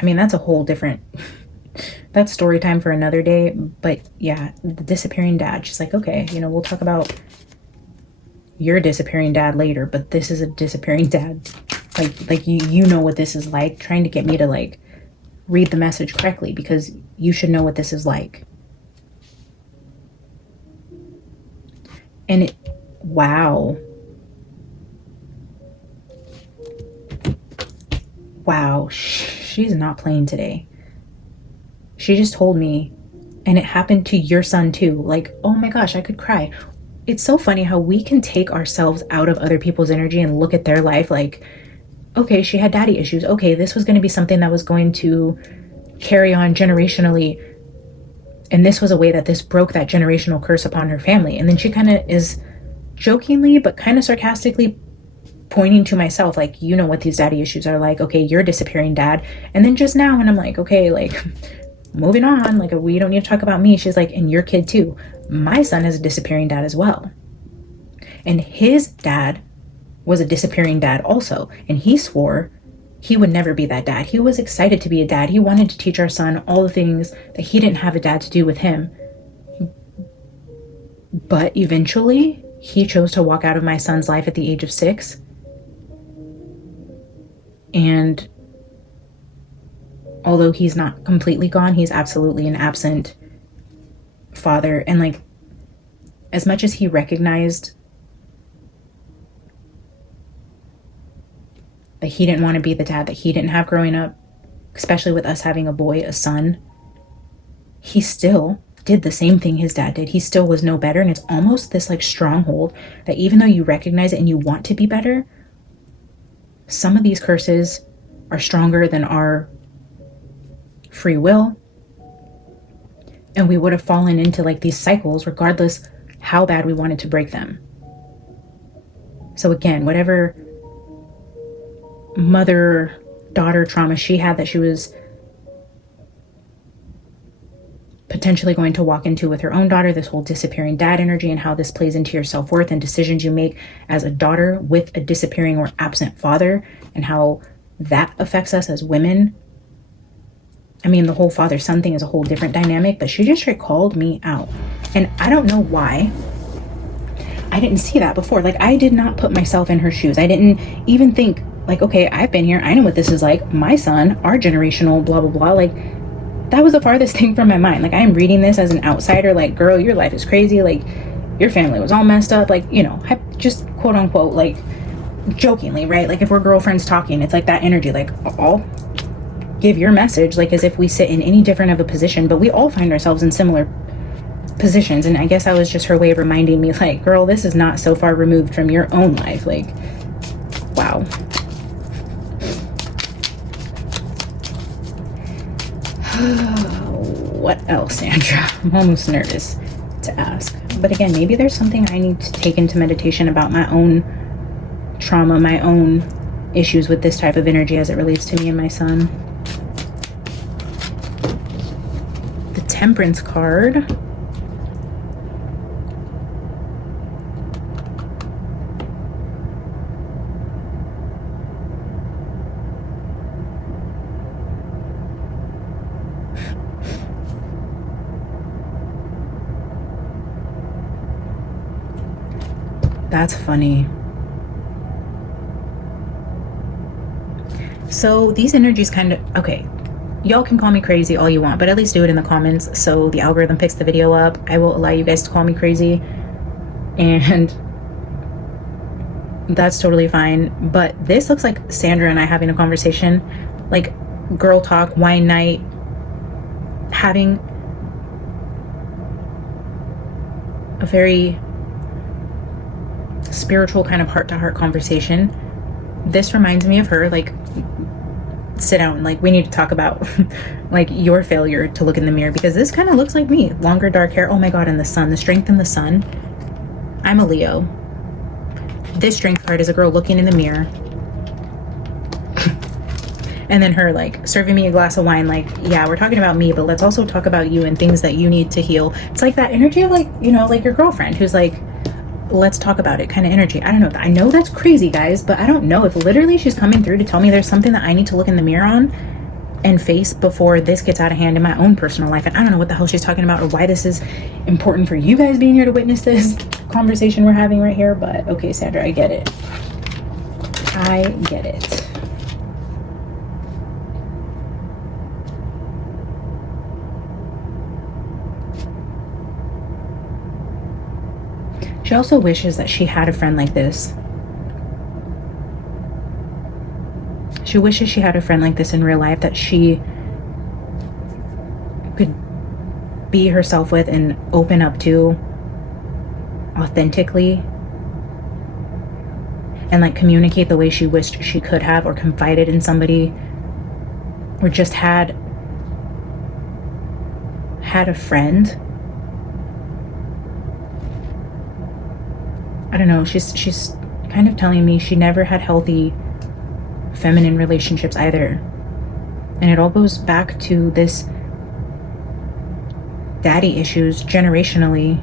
I mean, that's a whole different... that's story time for another day. But yeah, the disappearing dad. She's like, okay, you know, we'll talk about your disappearing dad later, but this is a disappearing dad. Like you know what this is like, trying to get me to like read the message correctly, because you should know what this is like. And it, wow. Wow, she's not playing today. She just told me, and it happened to your son too. Like, oh my gosh, I could cry. it's so funny how we can take ourselves out of other people's energy and look at their life like, okay, she had daddy issues. Okay, this was going to be something that was going to carry on generationally. And this was a way that this broke that generational curse upon her family. And then she kind of is jokingly, but kind of sarcastically pointing to myself, like, you know what these daddy issues are like. Okay, you're disappearing dad. And then just now when I'm like, okay, like, moving on, like, we don't need to talk about me. She's like, and your kid too. My son is a disappearing dad as well. And his dad was a disappearing dad also. And he swore he would never be that dad. He was excited to be a dad. He wanted to teach our son all the things that he didn't have a dad to do with him. But eventually, he chose to walk out of my son's life at the age of 6. And although he's not completely gone, he's absolutely an absent father. And like, as much as he recognized that he didn't want to be the dad that he didn't have growing up, especially with us having a boy, a son, he still did the same thing his dad did. He still was no better. And it's almost this like stronghold that even though you recognize it and you want to be better, some of these curses are stronger than our free will. And we would have fallen into like these cycles regardless how bad we wanted to break them. So again, whatever mother-daughter trauma she had that she was potentially going to walk into with her own daughter, this whole disappearing dad energy and how this plays into your self-worth and decisions you make as a daughter with a disappearing or absent father, and how that affects us as women. I mean, the whole father-son thing is a whole different dynamic, but she just straight called me out. And I don't know why I didn't see that before. Like, I did not put myself in her shoes. I didn't even think like, okay, I've been here. I know what this is like. My son, our generational, blah, blah, blah. Like, that was the farthest thing from my mind. Like, I am reading this as an outsider. Like, girl, your life is crazy. Like, your family was all messed up. Like, you know, just quote unquote, like, jokingly, right? Like, if we're girlfriends talking, it's like that energy. Like, I'll give your message, like, as if we sit in any different of a position, but we all find ourselves in similar positions. And I guess that was just her way of reminding me, like, girl, this is not so far removed from your own life. Like, wow. What else, Sandra? I'm almost nervous to ask. But again, maybe there's something I need to take into meditation about my own trauma, my own issues with this type of energy as it relates to me and my son. The Temperance card. That's funny. So these energies kind of, okay, y'all can call me crazy all you want, but at least do it in the comments so the algorithm picks the video up. I will allow you guys to call me crazy, and that's totally fine. But this looks like Sandra and I having a conversation, like girl talk, wine night, having a very spiritual kind of heart-to-heart conversation. This reminds me of her, like, sit down, like, we need to talk about like your failure to look in the mirror, because this kind of looks like me. Longer dark hair, oh my god, and the sun, the strength in the sun. I'm a Leo. This strength card is a girl looking in the mirror and then her like serving me a glass of wine, like, yeah, we're talking about me, but let's also talk about you and things that you need to heal. It's like that energy of, like, you know, like your girlfriend who's like, let's talk about it kind of energy. I don't know. I know that's crazy, guys, but I don't know if literally she's coming through to tell me there's something that I need to look in the mirror on and face before this gets out of hand in my own personal life. And I don't know what the hell she's talking about or why this is important for you guys being here to witness this conversation we're having right here. But okay, Sandra, I get it. I get it. She also wishes that she had a friend like this. She wishes she had a friend like this in real life that she could be herself with and open up to authentically and like communicate the way she wished she could have, or confided in somebody, or just had a friend. I don't know, she's kind of telling me she never had healthy feminine relationships either. And it all goes back to this daddy issues generationally.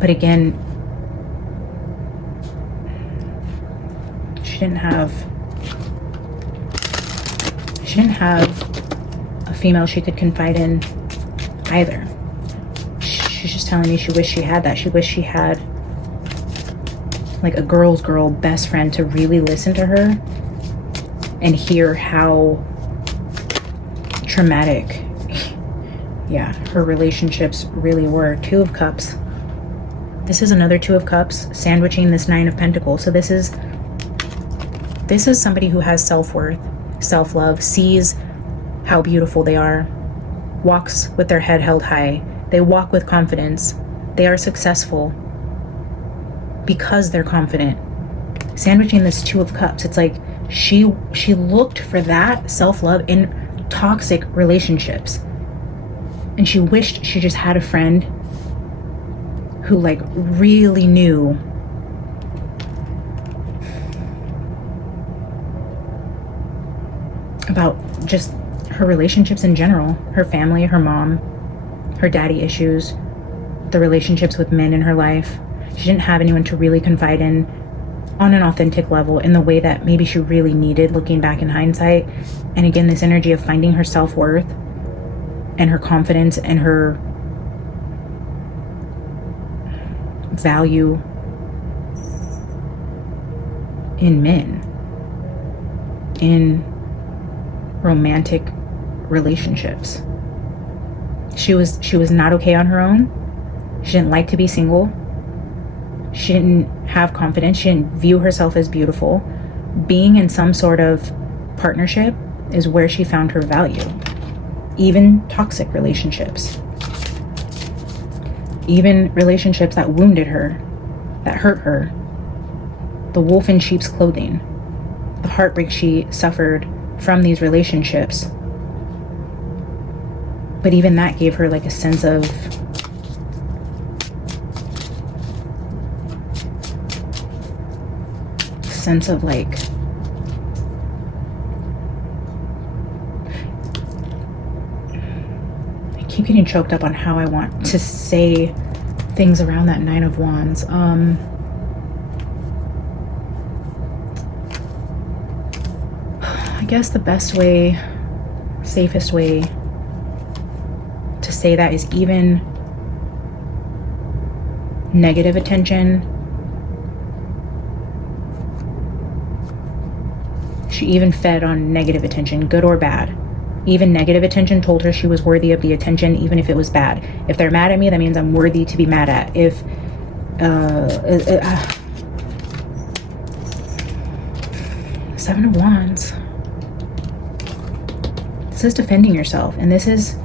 But again, she didn't have a female she could confide in either. She's just telling me she wished she had that. She wished she had like a girl's girl best friend to really listen to her and hear how traumatic, yeah, her relationships really were. Two of Cups. This is another Two of Cups sandwiching this Nine of Pentacles. So this is somebody who has self-worth, self-love, sees how beautiful they are, walks with their head held high. They walk with confidence. They are successful because they're confident. Sandwiching this Two of Cups, it's like she looked for that self-love in toxic relationships, and she wished she just had a friend who like really knew about just her relationships in general, her family, her mom, her daddy issues, the relationships with men in her life. She didn't have anyone to really confide in on an authentic level in the way that maybe she really needed, looking back in hindsight. And again, this energy of finding her self-worth and her confidence and her value in men, in romantic relationships. She was not okay on her own. She didn't like to be single. She didn't have confidence. She didn't view herself as beautiful. Being in some sort of partnership is where she found her value. Even toxic relationships. Even relationships that wounded her, that hurt her. The wolf in sheep's clothing. The heartbreak she suffered from these relationships. But even that gave her like a sense of like I keep getting choked up on how I want to say things around that Nine of Wands. I guess the best way, safest way to say that is even negative attention. She even fed on negative attention, good or bad. Even negative attention told her she was worthy of the attention, even if it was bad. If they're mad at me, that means I'm worthy to be mad at. If Seven of Wands. This is defending yourself, and this is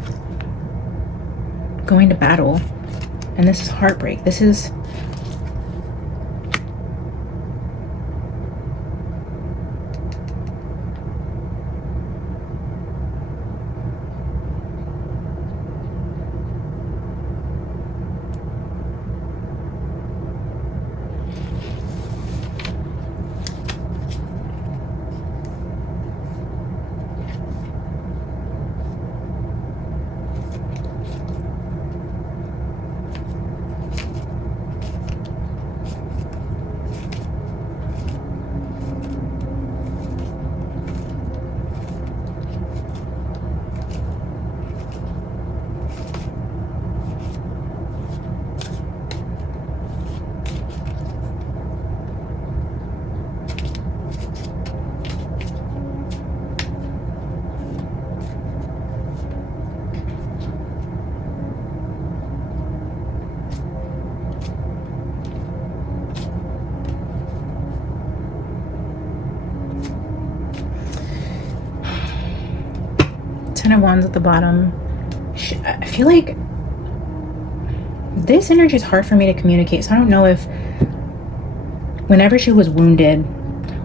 going to battle, and this is heartbreak. This is Ten of Wands at the bottom. I feel like this energy is hard for me to communicate. So I don't know if whenever she was wounded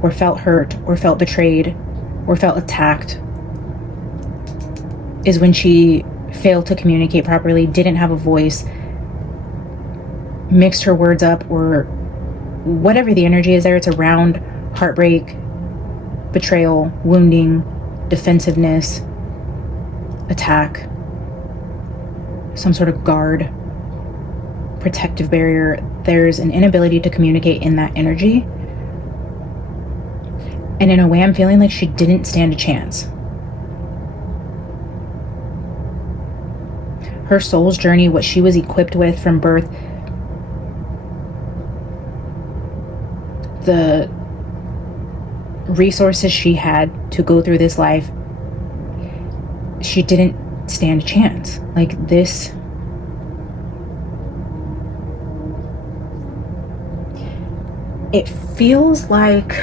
or felt hurt or felt betrayed or felt attacked is when she failed to communicate properly, didn't have a voice, mixed her words up, or whatever the energy is there. It's around heartbreak, betrayal, wounding, defensiveness, attack, some sort of guard, protective barrier. There's an inability to communicate in that energy. And in a way, I'm feeling like she didn't stand a chance. Her soul's journey, what she was equipped with from birth, the resources she had to go through this life, she didn't stand a chance. Like this, it feels like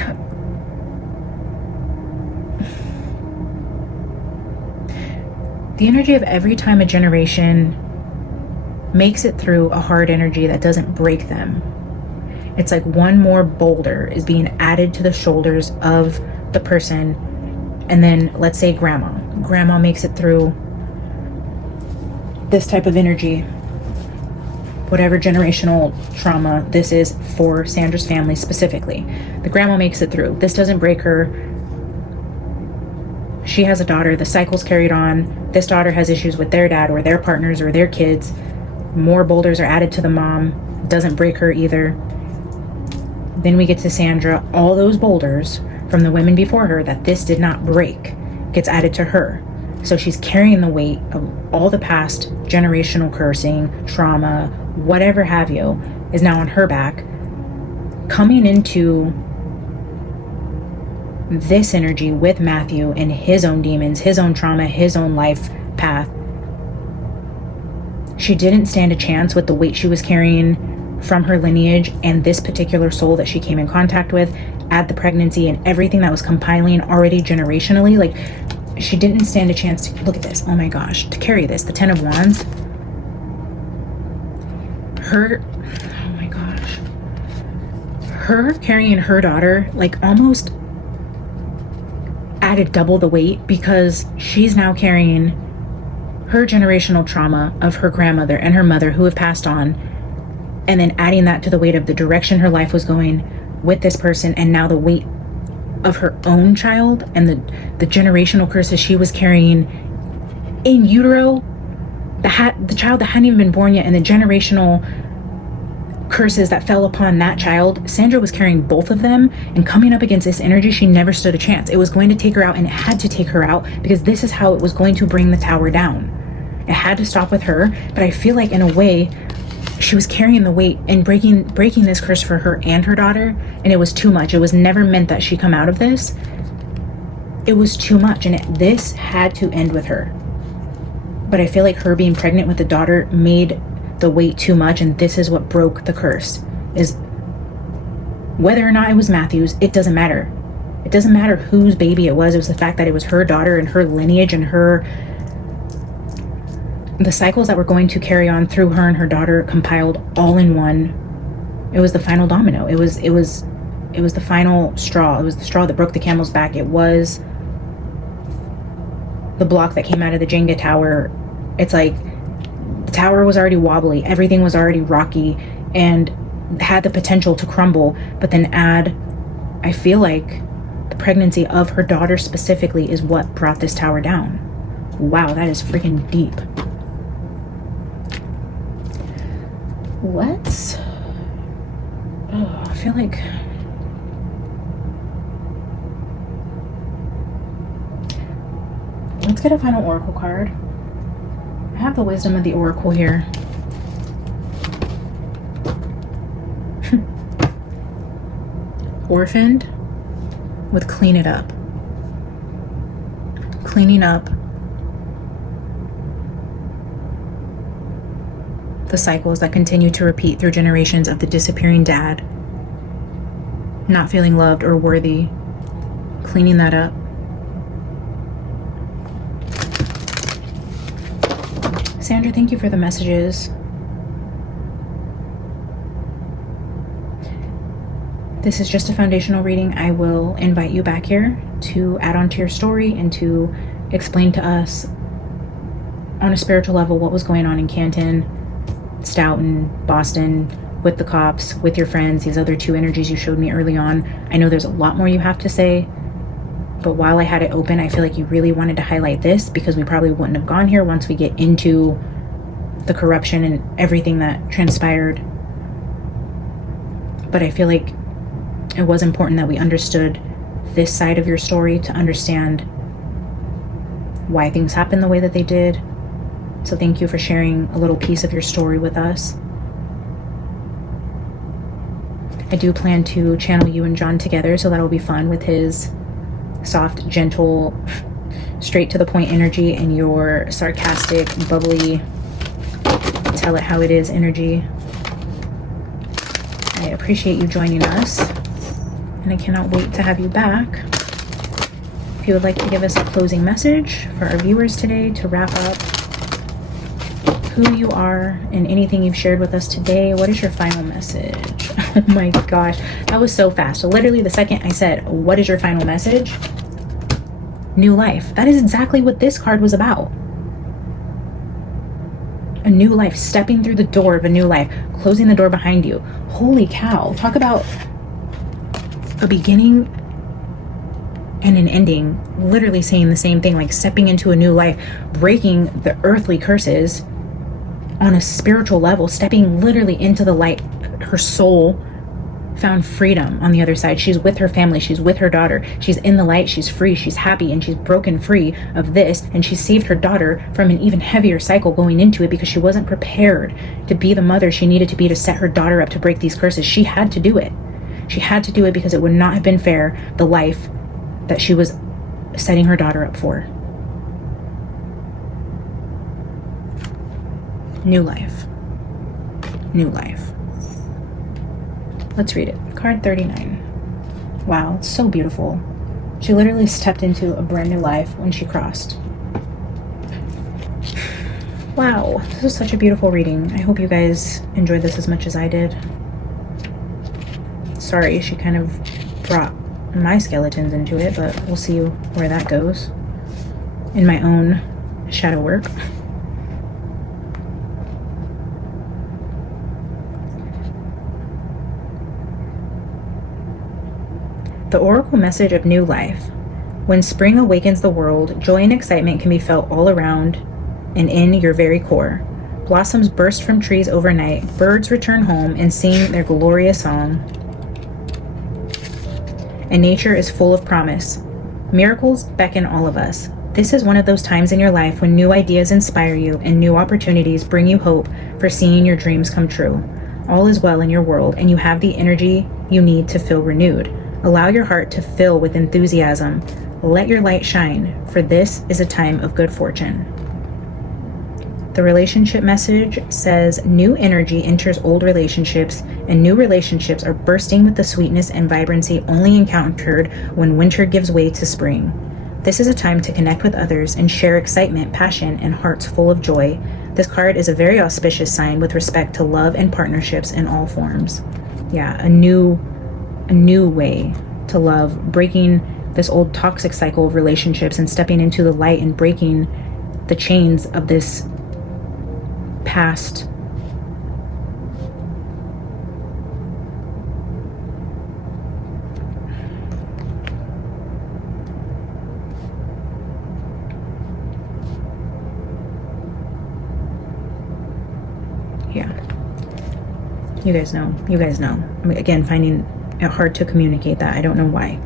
the energy of every time a generation makes it through a hard energy that doesn't break them, it's like one more boulder is being added to the shoulders of the person. And then let's say grandma makes it through this type of energy, whatever generational trauma this is for Sandra's family specifically. The grandma makes it through. This doesn't break her. She has a daughter. The cycle's carried on. This daughter has issues with their dad or their partners or their kids. More boulders are added to the mom. Doesn't break her either. Then we get to Sandra. All those boulders from the women before her that this did not break gets added to her. So she's carrying the weight of all the past generational cursing, trauma, whatever have you, is now on her back. Coming into this energy with Matthew and his own demons, his own trauma, his own life path. She didn't stand a chance with the weight she was carrying from her lineage and this particular soul that she came in contact with, add the pregnancy and everything that was compiling already generationally. Like, she didn't stand a chance to, look at this, oh my gosh, to carry this, the 10 of Wands. Oh my gosh. Her carrying her daughter, like, almost added double the weight, because she's now carrying her generational trauma of her grandmother and her mother who have passed on, and then adding that to the weight of the direction her life was going with this person, and now the weight of her own child and the generational curses she was carrying in utero, the child that hadn't even been born yet, and the generational curses that fell upon that child. Sandra was carrying both of them, and coming up against this energy, she never stood a chance. It was going to take her out, and it had to take her out, because this is how it was going to bring the tower down. It had to stop with her. But I feel like in a way she was carrying the weight and breaking this curse for her and her daughter, and it was too much. It was never meant that she come out of this. It was too much, and this had to end with her. But I feel like her being pregnant with the daughter made the weight too much, and this is what broke the curse. Is whether or not it was Matthew's, it doesn't matter. It doesn't matter whose baby it was. It was the fact that it was her daughter and her lineage and the cycles that were going to carry on through her and her daughter compiled all in one. It was the final domino. It was the final straw. It was the straw that broke the camel's back. It was the block that came out of the Jenga tower. It's like the tower was already wobbly. Everything was already rocky and had the potential to crumble. But then I feel like the pregnancy of her daughter specifically is what brought this tower down. Wow, that is freaking deep. I feel like let's get a final oracle card. I have the wisdom of the oracle here. Orphaned with clean it up. Cleaning up the cycles that continue to repeat through generations of the disappearing dad, not feeling loved or worthy, cleaning that up. Sandra, thank you for the messages. This is just a foundational reading. I will invite you back here to add on to your story and to explain to us on a spiritual level what was going on in Canton, Stoughton, Boston, with the cops, with your friends, these other two energies you showed me early on. I know there's a lot more you have to say, but while I had it open, I feel like you really wanted to highlight this because we probably wouldn't have gone here once we get into the corruption and everything that transpired. But I feel like it was important that we understood this side of your story to understand why things happened the way that they did. So thank you for sharing a little piece of your story with us. I do plan to channel you and John together, so that'll be fun with his soft, gentle, straight to the point energy and your sarcastic, bubbly, tell it how it is energy. I appreciate you joining us, and I cannot wait to have you back. If you would like to give us a closing message for our viewers today to wrap up who you are and anything you've shared with us today, what is your final message? Oh my gosh, that was so fast. So literally the second I said, what is your final message? New life. That is exactly what this card was about. A new life, stepping through the door of a new life, closing the door behind you. Holy cow. Talk about a beginning and an ending, literally saying the same thing, like stepping into a new life, breaking the earthly curses on a spiritual level, stepping literally into the light. Her soul found freedom on the other side. She's with her family. She's with her daughter. She's in the light. She's free. She's happy, and she's broken free of this. And she saved her daughter from an even heavier cycle going into it because she wasn't prepared to be the mother she needed to be to set her daughter up to break these curses. She had to do it. She had to do it because it would not have been fair, the life that she was setting her daughter up for. New life. New life. Let's read it. Card 39. Wow, it's so beautiful. She literally stepped into a brand new life when she crossed. Wow, this was such a beautiful reading. I hope you guys enjoyed this as much as I did. Sorry, she kind of brought my skeletons into it, but we'll see where that goes in my own shadow work. The oracle message of new life. When spring awakens the world, joy and excitement can be felt all around and in your very core. Blossoms burst from trees overnight, birds return home and sing their glorious song. And nature is full of promise. Miracles beckon all of us. This is one of those times in your life when new ideas inspire you and new opportunities bring you hope for seeing your dreams come true. All is well in your world, and you have the energy you need to feel renewed. Allow your heart to fill with enthusiasm. Let your light shine, for this is a time of good fortune. The relationship message says new energy enters old relationships, and new relationships are bursting with the sweetness and vibrancy only encountered when winter gives way to spring. This is a time to connect with others and share excitement, passion, and hearts full of joy. This card is a very auspicious sign with respect to love and partnerships in all forms. Yeah, a new way to love, breaking this old toxic cycle of relationships and stepping into the light and breaking the chains of this past you guys know. Again, finding it hard to communicate that. I don't know why.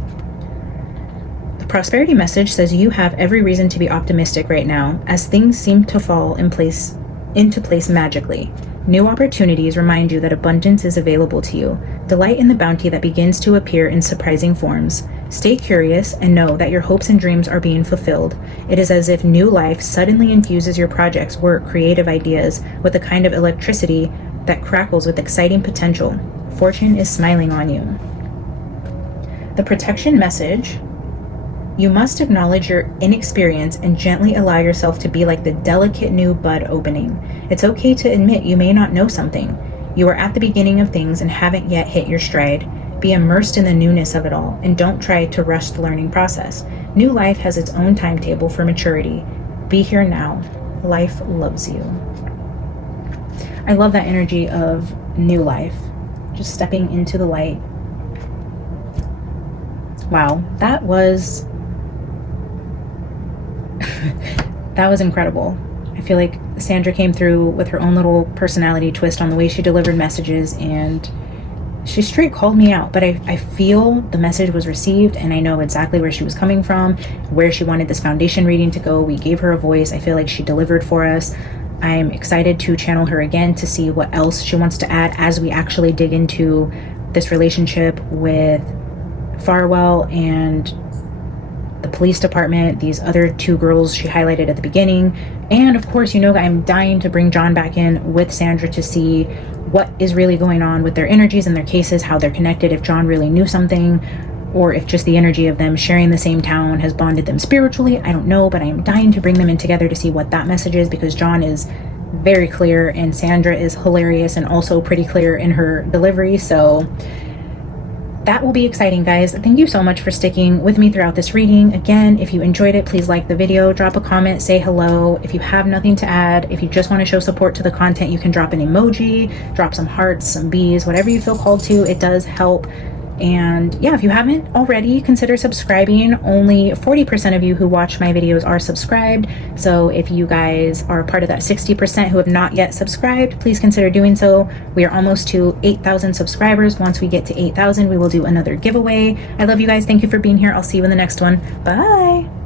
The prosperity message says you have every reason to be optimistic right now, as things seem to fall into place magically. New opportunities remind you that abundance is available to you. Delight in the bounty that begins to appear in surprising forms. Stay curious and know that your hopes and dreams are being fulfilled. It is as if new life suddenly infuses your projects, work, creative ideas with a kind of electricity that crackles with exciting potential. Fortune is smiling on you. The protection message. You must acknowledge your inexperience and gently allow yourself to be like the delicate new bud opening. It's okay to admit you may not know something. You are at the beginning of things and haven't yet hit your stride. Be immersed in the newness of it all, and don't try to rush the learning process. New life has its own timetable for maturity. Be here now. Life loves you. I love that energy of new life. Just stepping into the light. Wow, that was that was incredible. I feel like Sandra came through with her own little personality twist on the way she delivered messages, and she straight called me out, but I feel the message was received, and I know exactly where she was coming from, where she wanted this foundation reading to go. We gave her a voice. I feel like she delivered for us. I'm excited to channel her again to see what else she wants to add as we actually dig into this relationship with Farwell and the police department, these other two girls she highlighted at the beginning. And of course, you know, I'm dying to bring John back in with Sandra to see what is really going on with their energies and their cases, how they're connected, if John really knew something, or if just the energy of them sharing the same town has bonded them spiritually. I don't know, but I am dying to bring them in together to see what that message is, because John is very clear and Sandra is hilarious and also pretty clear in her delivery. So that will be exciting, guys. Thank you so much for sticking with me throughout this reading. Again, if you enjoyed it, please like the video, drop a comment, say hello. If you have nothing to add, if you just want to show support to the content, you can drop an emoji, drop some hearts, some bees, whatever you feel called to. It does help. And yeah, if you haven't already, consider subscribing. Only 40% of you who watch my videos are subscribed. So if you guys are a part of that 60% who have not yet subscribed, please consider doing so. We are almost to 8,000 subscribers. Once we get to 8,000, we will do another giveaway. I love you guys. Thank you for being here. I'll see you in the next one. Bye.